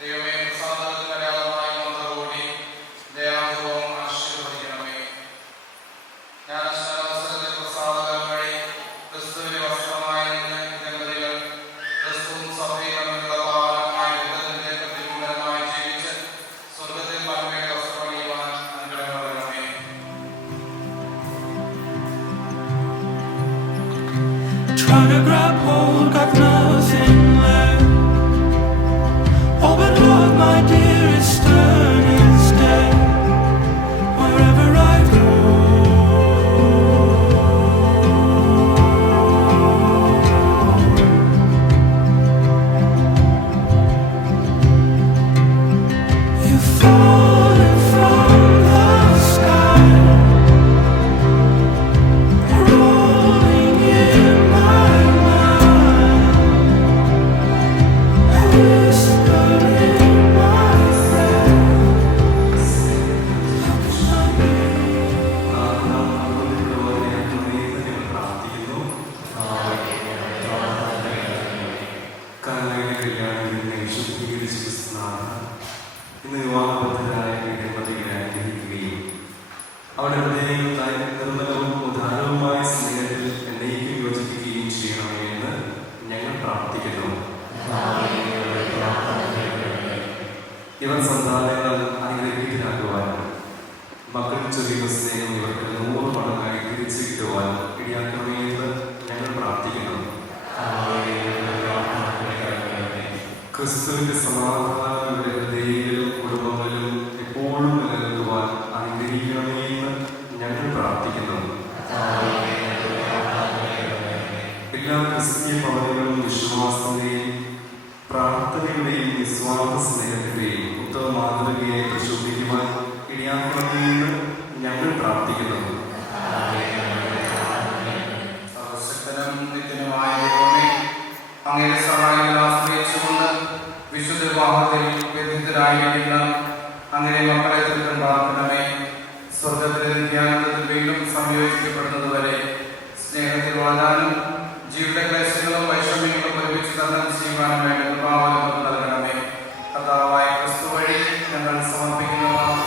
ദൈവമേ, പ്രസാദത്തിന് അടയാളമായി വന്നതോടുകൂടി ദയാപൂർവം ആശീർവദിക്കണമേ. ജ്ഞാനസ്നാനാവസരത്തിൽ പ്രസാദങ്ങൾ വഴി ക്രിസ്തുവിന്റെ വസ്ത്രമായി നിന്ന് ദമ്പതികൾ ക്രിസ്തുവും സഭയും തമ്മിലുള്ള പാവനമായ ബന്ധത്തിന്റെ പ്രതികൂലമായി ജീവിച്ച് സ്വർഗത്തിൽ മഹിമയുടെ വസ്ത്രമണിയുവാൻ അനുഗ്രഹം നൽകണമേ. Trying to grab hold, got nothing left. Oh, but Lord, my dearest, turn instead. Wherever I go, you falling from the sky, rolling in my mind, whispering my friends. How can I be? ഇന്ന് വിവാഹബദ്ധരായ ദമ്പതികളെ അനുഗ്രഹിക്കുകയും അവരുടെ ഹൃദയങ്ങൾ നിർമ്മലവും ഇവർ സന്താനങ്ങൾ അനുഗ്രഹീതരാക്കുവാനും മക്കൾ ചൊല്ലുന്ന സ്നേഹം ഇവർക്ക് 100 മടങ്ങായി തിരിച്ചു കിട്ടുവാനും ഇടയാക്കണമേ എന്ന് ഞങ്ങൾ പ്രാർത്ഥിക്കുന്നു. ക്രിസ്തുവിന്റെ സമാധാനം ഇവരുടെ ഹൃദയങ്ങളിലും കുടുംബങ്ങളിലും എപ്പോഴും നിലനിൽക്കുവാൻ അനുഗ്രഹിക്കണമേ എന്ന് ഞങ്ങൾ പ്രാർത്ഥിക്കുന്നു. എല്ലാ ക്രിസ്തീയ ഭവനങ്ങളും വിശ്വാസത്തിന്റെയും പ്രാർത്ഥനയുടെയും നിസ്വാർത്ഥ സ്നേഹത്തിന്റെയും ഉത്തമ മാതൃകയെ പ്രശോഭിക്കുവാൻ ഇടയാക്കണമേ എന്ന് ഞങ്ങൾ പ്രാർത്ഥിക്കുന്നു. സർവശക്തനും നിത്യനുമായ ദൈവമേ, അങ്ങയുടെ സഹായങ്ങൾ ആശ്രയിച്ചുകൊണ്ട് വിശുദ്ധ വിവാഹത്തിൽ വ്യതിരിക്തരായിരിക്കുന്ന അങ്ങനെ മക്കളെ തൃപ്തരാക്കണമേ. സ്വർഗത്തിലെ നിത്യാനന്ദത്തിൽ വീണ്ടും സംയോജിക്കപ്പെടുന്നതുവരെ സ്നേഹത്തിൽ വളരാനും ജീവിത ക്ലേശങ്ങളും വൈഷമ്യങ്ങളും ഒരുമിച്ച് തരണം ചെയ്യുവാനും വേണ്ട കൃപാവലംബം നൽകണമേ. കർത്താവായ ക്രിസ്തു വഴി ഞങ്ങൾ സമർപ്പിക്കുന്നതാണ്.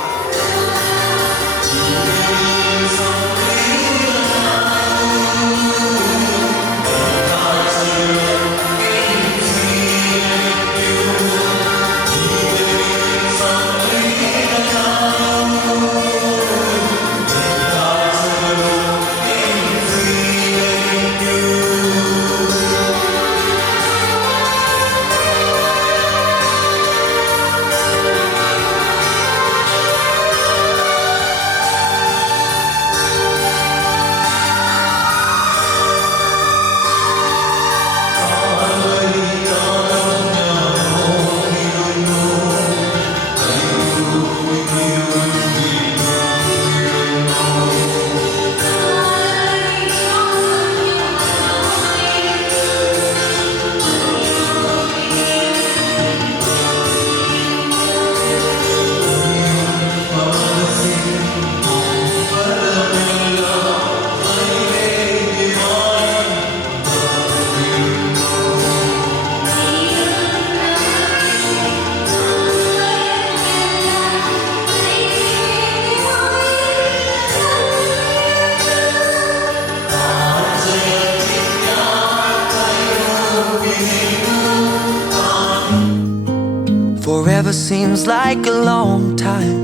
Forever seems like a long time,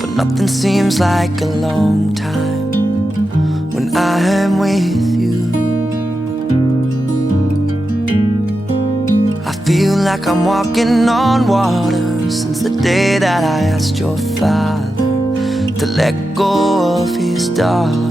but nothing seems like a long time when I am with you. I feel like I'm walking on water since the day that I asked your father to let go of his daughter.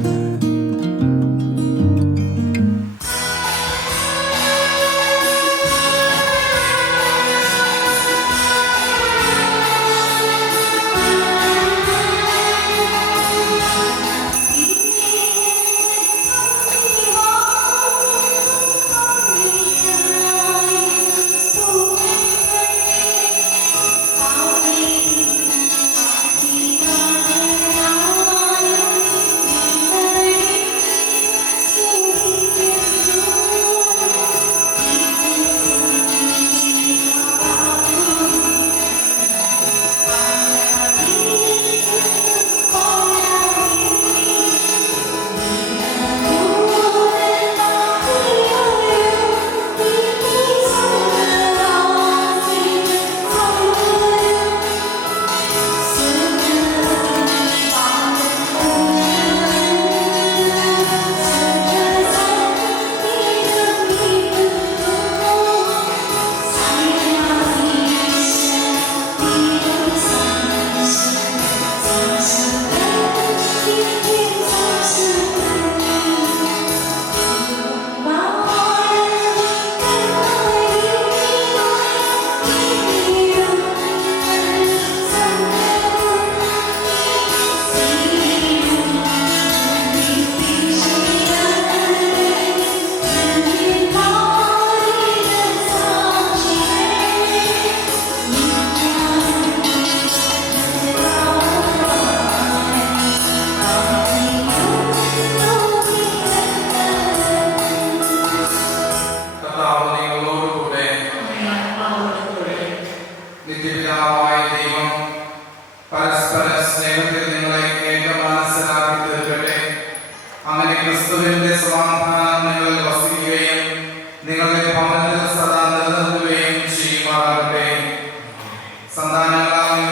സന്താനങ്ങളാൽ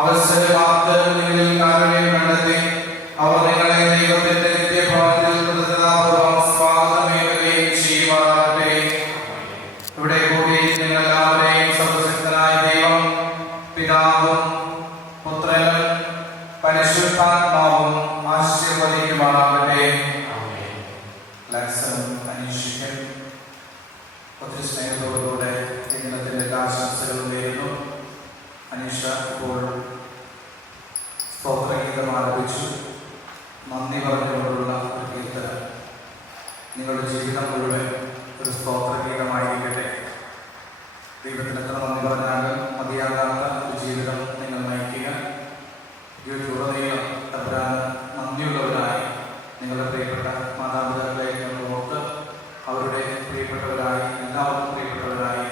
അവസരം കാത്ത് നിങ്ങളിൽ കാരുണ്യം കണ്ടെത്തി അവർ നിങ്ങളെ ദൈവത്തിന്റെ നിത്യഭവനത്തിൽ കൃതജ്ഞതാപൂർവ്വം സ്വാഗതമേകുകയും ചെയ്യുവാനാകട്ടെ. ഇവിടെ കൂടി നിങ്ങളെല്ലാവരെയും സർവശക്തനായ ദൈവം പിതാവും പുത്രനും പരിശുദ്ധാത്മാവും ആശീർവദിക്കുമാറാകട്ടെ. അന്വേഷിക്കൽ ഒത്തിരി സ്നേഹത്തോടുകൂടെ ദിനത്തിന്റെ ആശംസകളും നേരുന്നു. അനീഷ ഇപ്പോൾ സ്തോത്രഗീതം ആരംഭിച്ചു. നന്ദി പറഞ്ഞുകൊണ്ടുള്ള ഒരു കീർത്തനം നിങ്ങളുടെ ജീവിതം മുഴുവൻ ഒരു സ്തോത്രഗീതമായിരിക്കട്ടെ. ദൈവത്തിന് എത്ര നന്ദി പറഞ്ഞാലും മതിയാകാത്ത ഒരു ജീവിതം നിങ്ങൾ നയിക്കുക. ജീവിതത്തിലുടനീളം തമ്പുരാന് നന്ദിയുള്ളവരായി നിങ്ങളുടെ പ്രിയപ്പെട്ട മാതാപിതാക്കളെ നിങ്ങൾ ഓർത്ത് അവരുടെ പ്രിയപ്പെട്ടവരായി എല്ലാവർക്കും പ്രിയപ്പെട്ടവരായി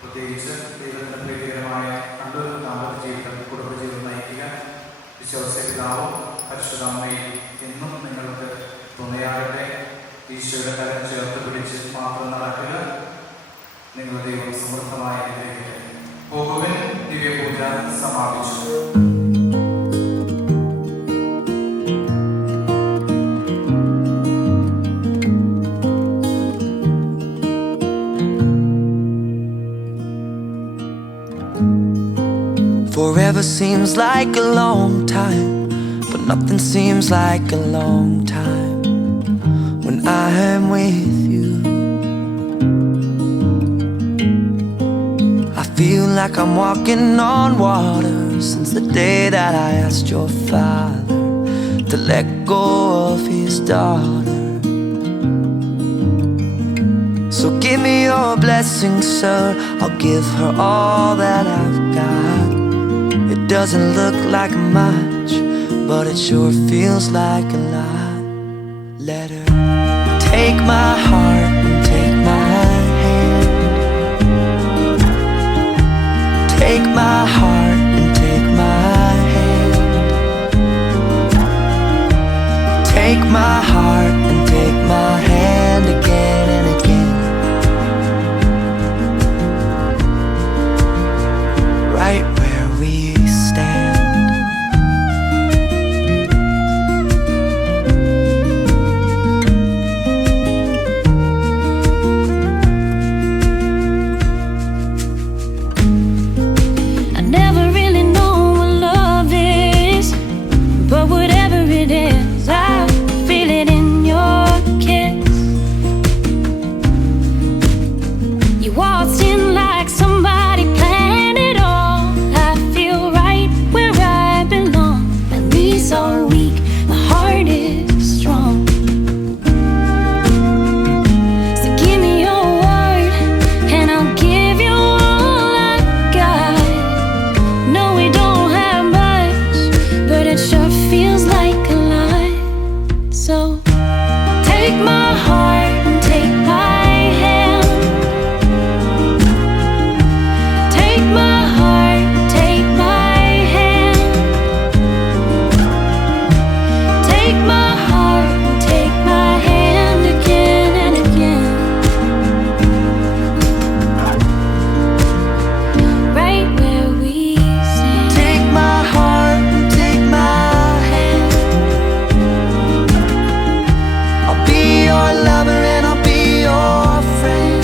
പ്രത്യേകിച്ച് ദൈവത്തിന് പ്രീതികരമായ നല്ലൊരു ദാമ്പത്യ ജീവിതം കുടുംബജീവിതം നയിക്കുക. വിശ്വാസ പിതാവും പരിശുദ്ധാമ്മയും എന്നും നിങ്ങൾക്ക് തുണയാകട്ടെ. ഈശോയുടെ കരം ചേർത്ത് പിടിച്ച് മാത്രം നടക്കുക. നിങ്ങളുടെ ദൈവം സമൃദ്ധമായി അനുഗ്രഹിക്കട്ടെ. പോകുവിൻ. ദിവ്യപൂജ സമാപിച്ചു. Forever seems like a long time, but nothing seems like a long time when I am with you. I feel like I'm walking on water since the day that I asked your father to let go of his daughter. So give me your blessing, sir. I'll give her all that I've got. It doesn't look like much, but it sure feels like a lot. Let her take my heart and take my hand. Take my heart and take my hand. Take my heart and take my hand again and again. Right where we stand. I never really know what love is, but whatever it is, I feel it in your kiss. You waltzed in like somebody planned it all. I feel right where I belong. My knees are weak, my heart is strong. So give me your word and I'll give you all I got. No, we don't have much, but it sure feels like a lot. So take my heart and take my hand. Take my heart, take my hand. Take my heart, take my hand again and again. Right where we stand. Take my heart and take my hand. I'll be your lover and I'll be your friend.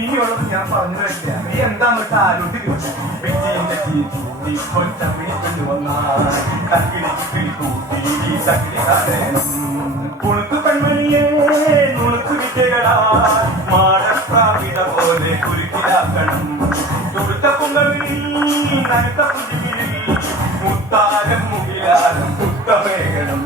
ഇനിയുള്ളത് ഞാൻ പറഞ്ഞു വെക്കുക. നീ എന്താന്ന് വെച്ചാൽ ആരോട്ട് വിജയന്റെ ചീറ്റി കൊച്ച പിടിച്ചു കുണുക്ക് പെൺമണിയെ നുണുക്ക് വിദ്യകളാ മാടപ്രാവിട പോലെ കുരുക്കിലാക്കണം. തൊടുത്ത കുങ്കവിൽ നനുത്ത പുഞ്ചിരിൽ മുത്താരം മുകിലാരം മുത്തമേകണം.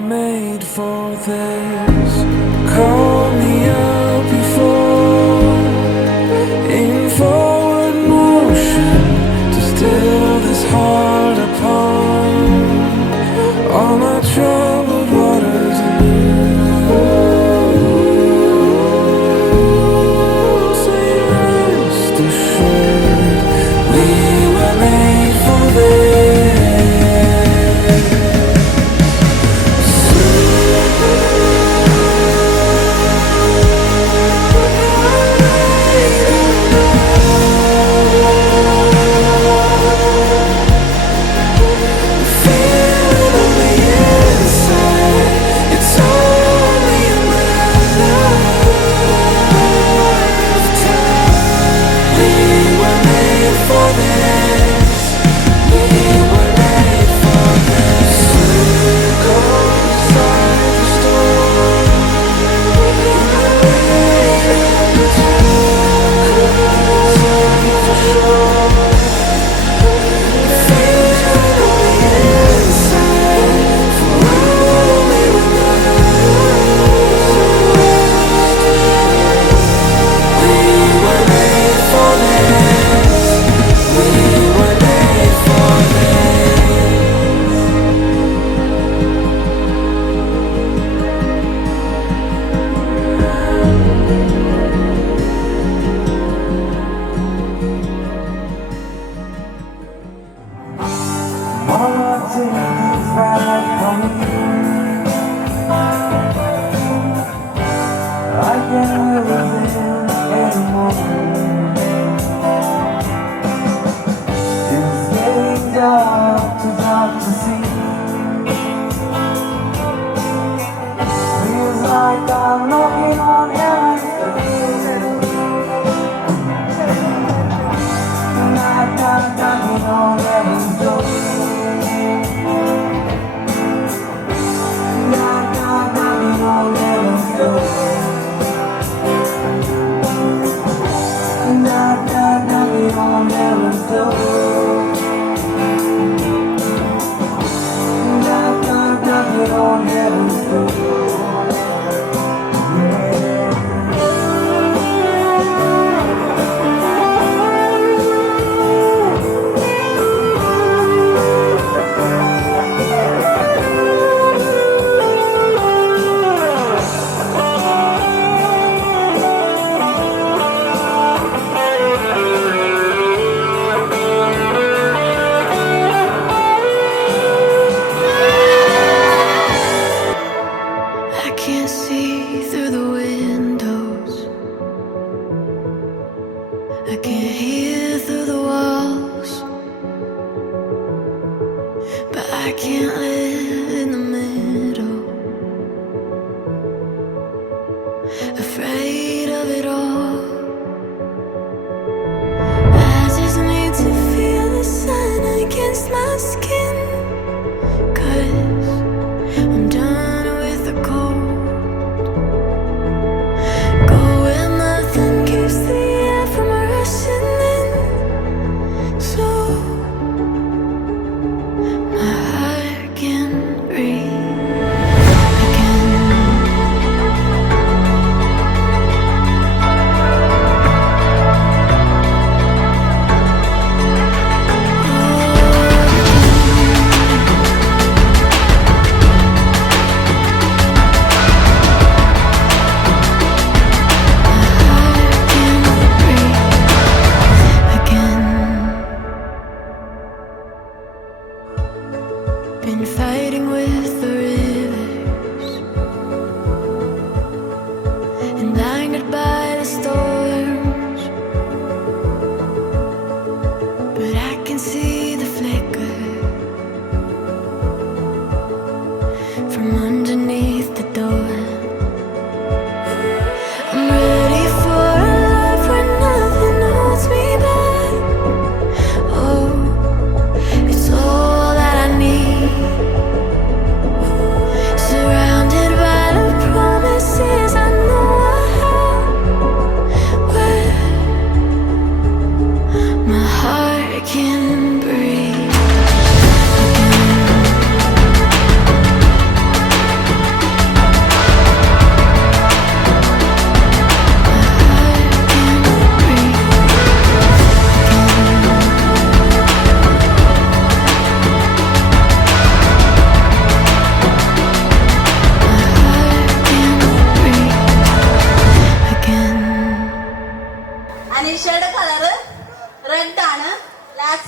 were made for this. Call me up before in forward motion to still this heart upon all my troubled waters anew. Say rest assured, we were made for this.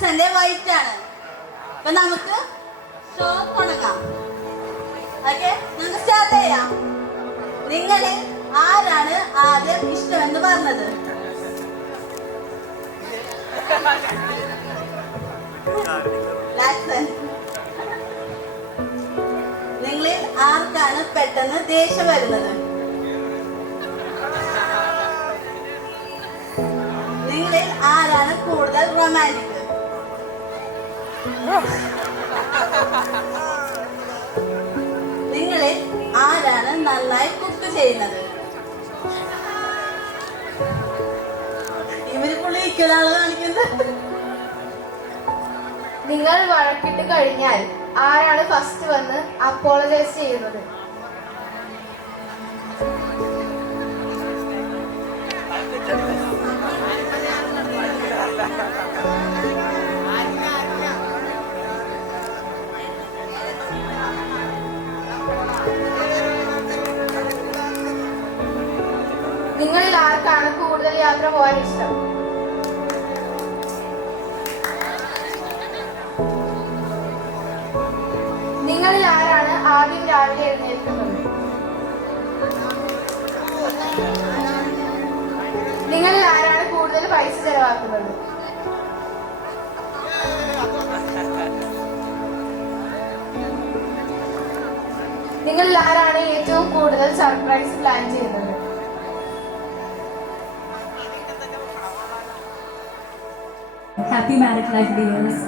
ജാക്സന്റെ വൈറ്റ് ആണ്. അപ്പൊ നമുക്ക് ഷോ തുടങ്ങാം. Okay, നമുക്ക് start ചെയ്യാം. നിങ്ങളിൽ ആരാണ് ആദ്യം ഇഷ്ടമെന്ന് പറഞ്ഞത്? ജാക്സൺ. നിങ്ങളിൽ ആർക്കാണ് പെട്ടെന്ന് ദേഷ്യം വരുന്നത്? നിങ്ങളിൽ ആരാണ് കൂടുതൽ റൊമാൻറ്റിക്? നിങ്ങളിൽ ആരാണ് നന്നായി കുക്ക് ചെയ്യുന്നത്? ഇവര് പുള്ളിക്കൊരാള് കാണിക്കുന്നത്. നിങ്ങൾ വഴക്കിട്ട് കഴിഞ്ഞാൽ ആരാണ് ഫസ്റ്റ് വന്ന് അപ്പോളജൈസ് ചെയ്യുന്നത്? നിങ്ങളിൽ ആർക്കാണ് കൂടുതൽ യാത്ര പോകാൻ ഇഷ്ടം? നിങ്ങളിൽ ആരാണ് ആദ്യം രാവിലെ എഴുന്നേൽക്കുന്നത്? നിങ്ങളിൽ ആരാണ് കൂടുതൽ പൈസ ചെലവാക്കുന്നത്? നിങ്ങളിൽ ആരാണ് ഏറ്റവും കൂടുതൽ സർപ്രൈസ് പ്ലാൻ ചെയ്യുന്നത്? Happy married life, dears.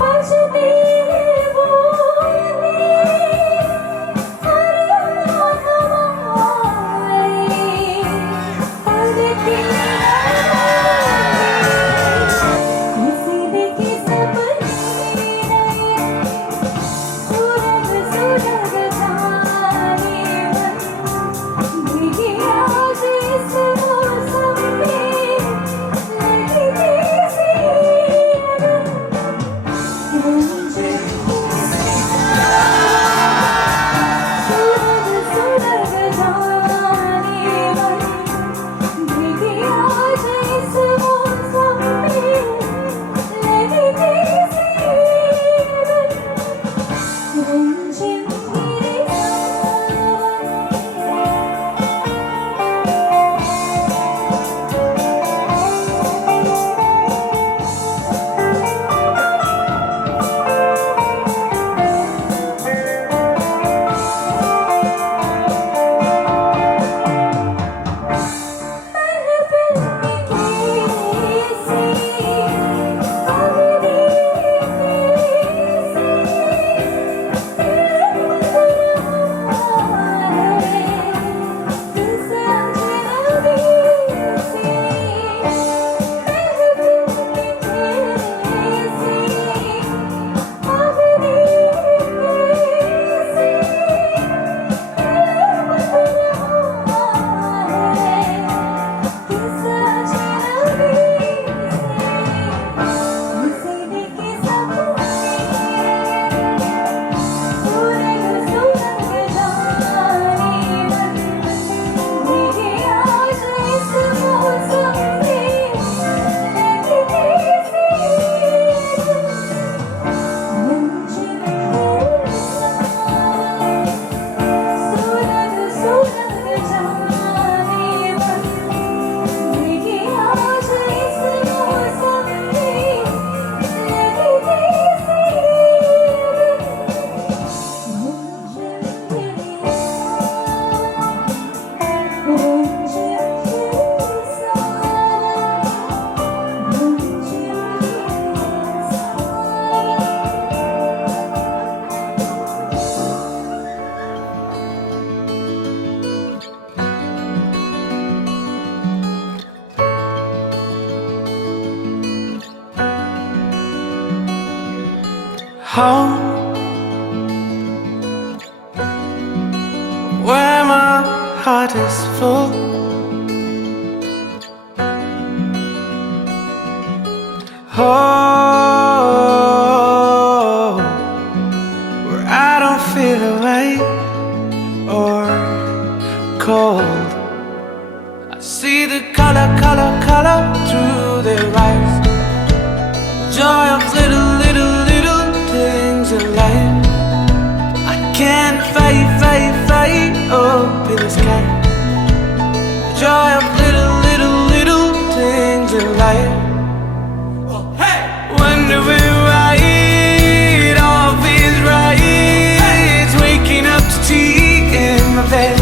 बजते हैं home, where my heart is full. Oh, where I don't feel away or cold. I see the color, color, color through their eyes. Joy of little, little, little things in life. I can't fight, fight, fight up in the sky. Joy of little, little, little things in life. Wondering why it all feels right. Waking up to tea in my bed.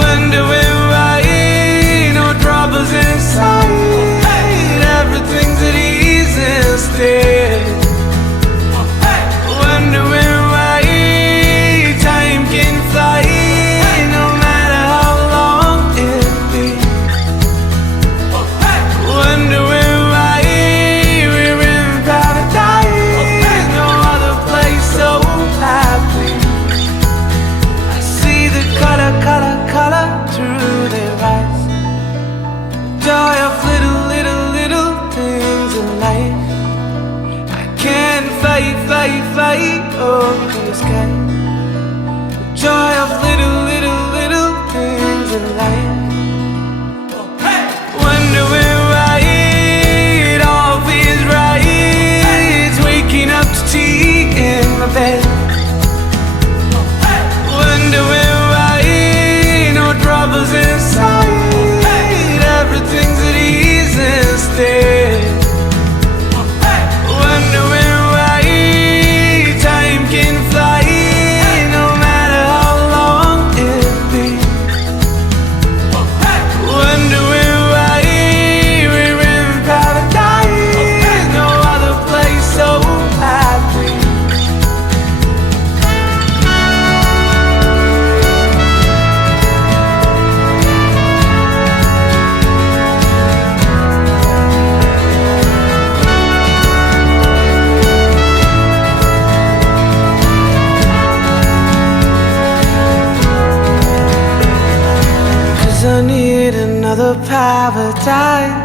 Wondering why no troubles inside. Everything's at ease instead. Wondering why time can fly, no matter how long it be. Wondering why we're in paradise, no other place so happy. I see the color, color, color through their eyes. Joy of little, little, little things in life. I can't fight, fight, fight up in the sky. Joy of little, little, little things in life. Wondering why it all feels right. Waking up to tea in my bed. Wondering why no troubles inside. Everything's at ease instead. Wondering why time can fly, no matter how long it be. Wondering why we're in paradise, no other place so happy. I need another paradise.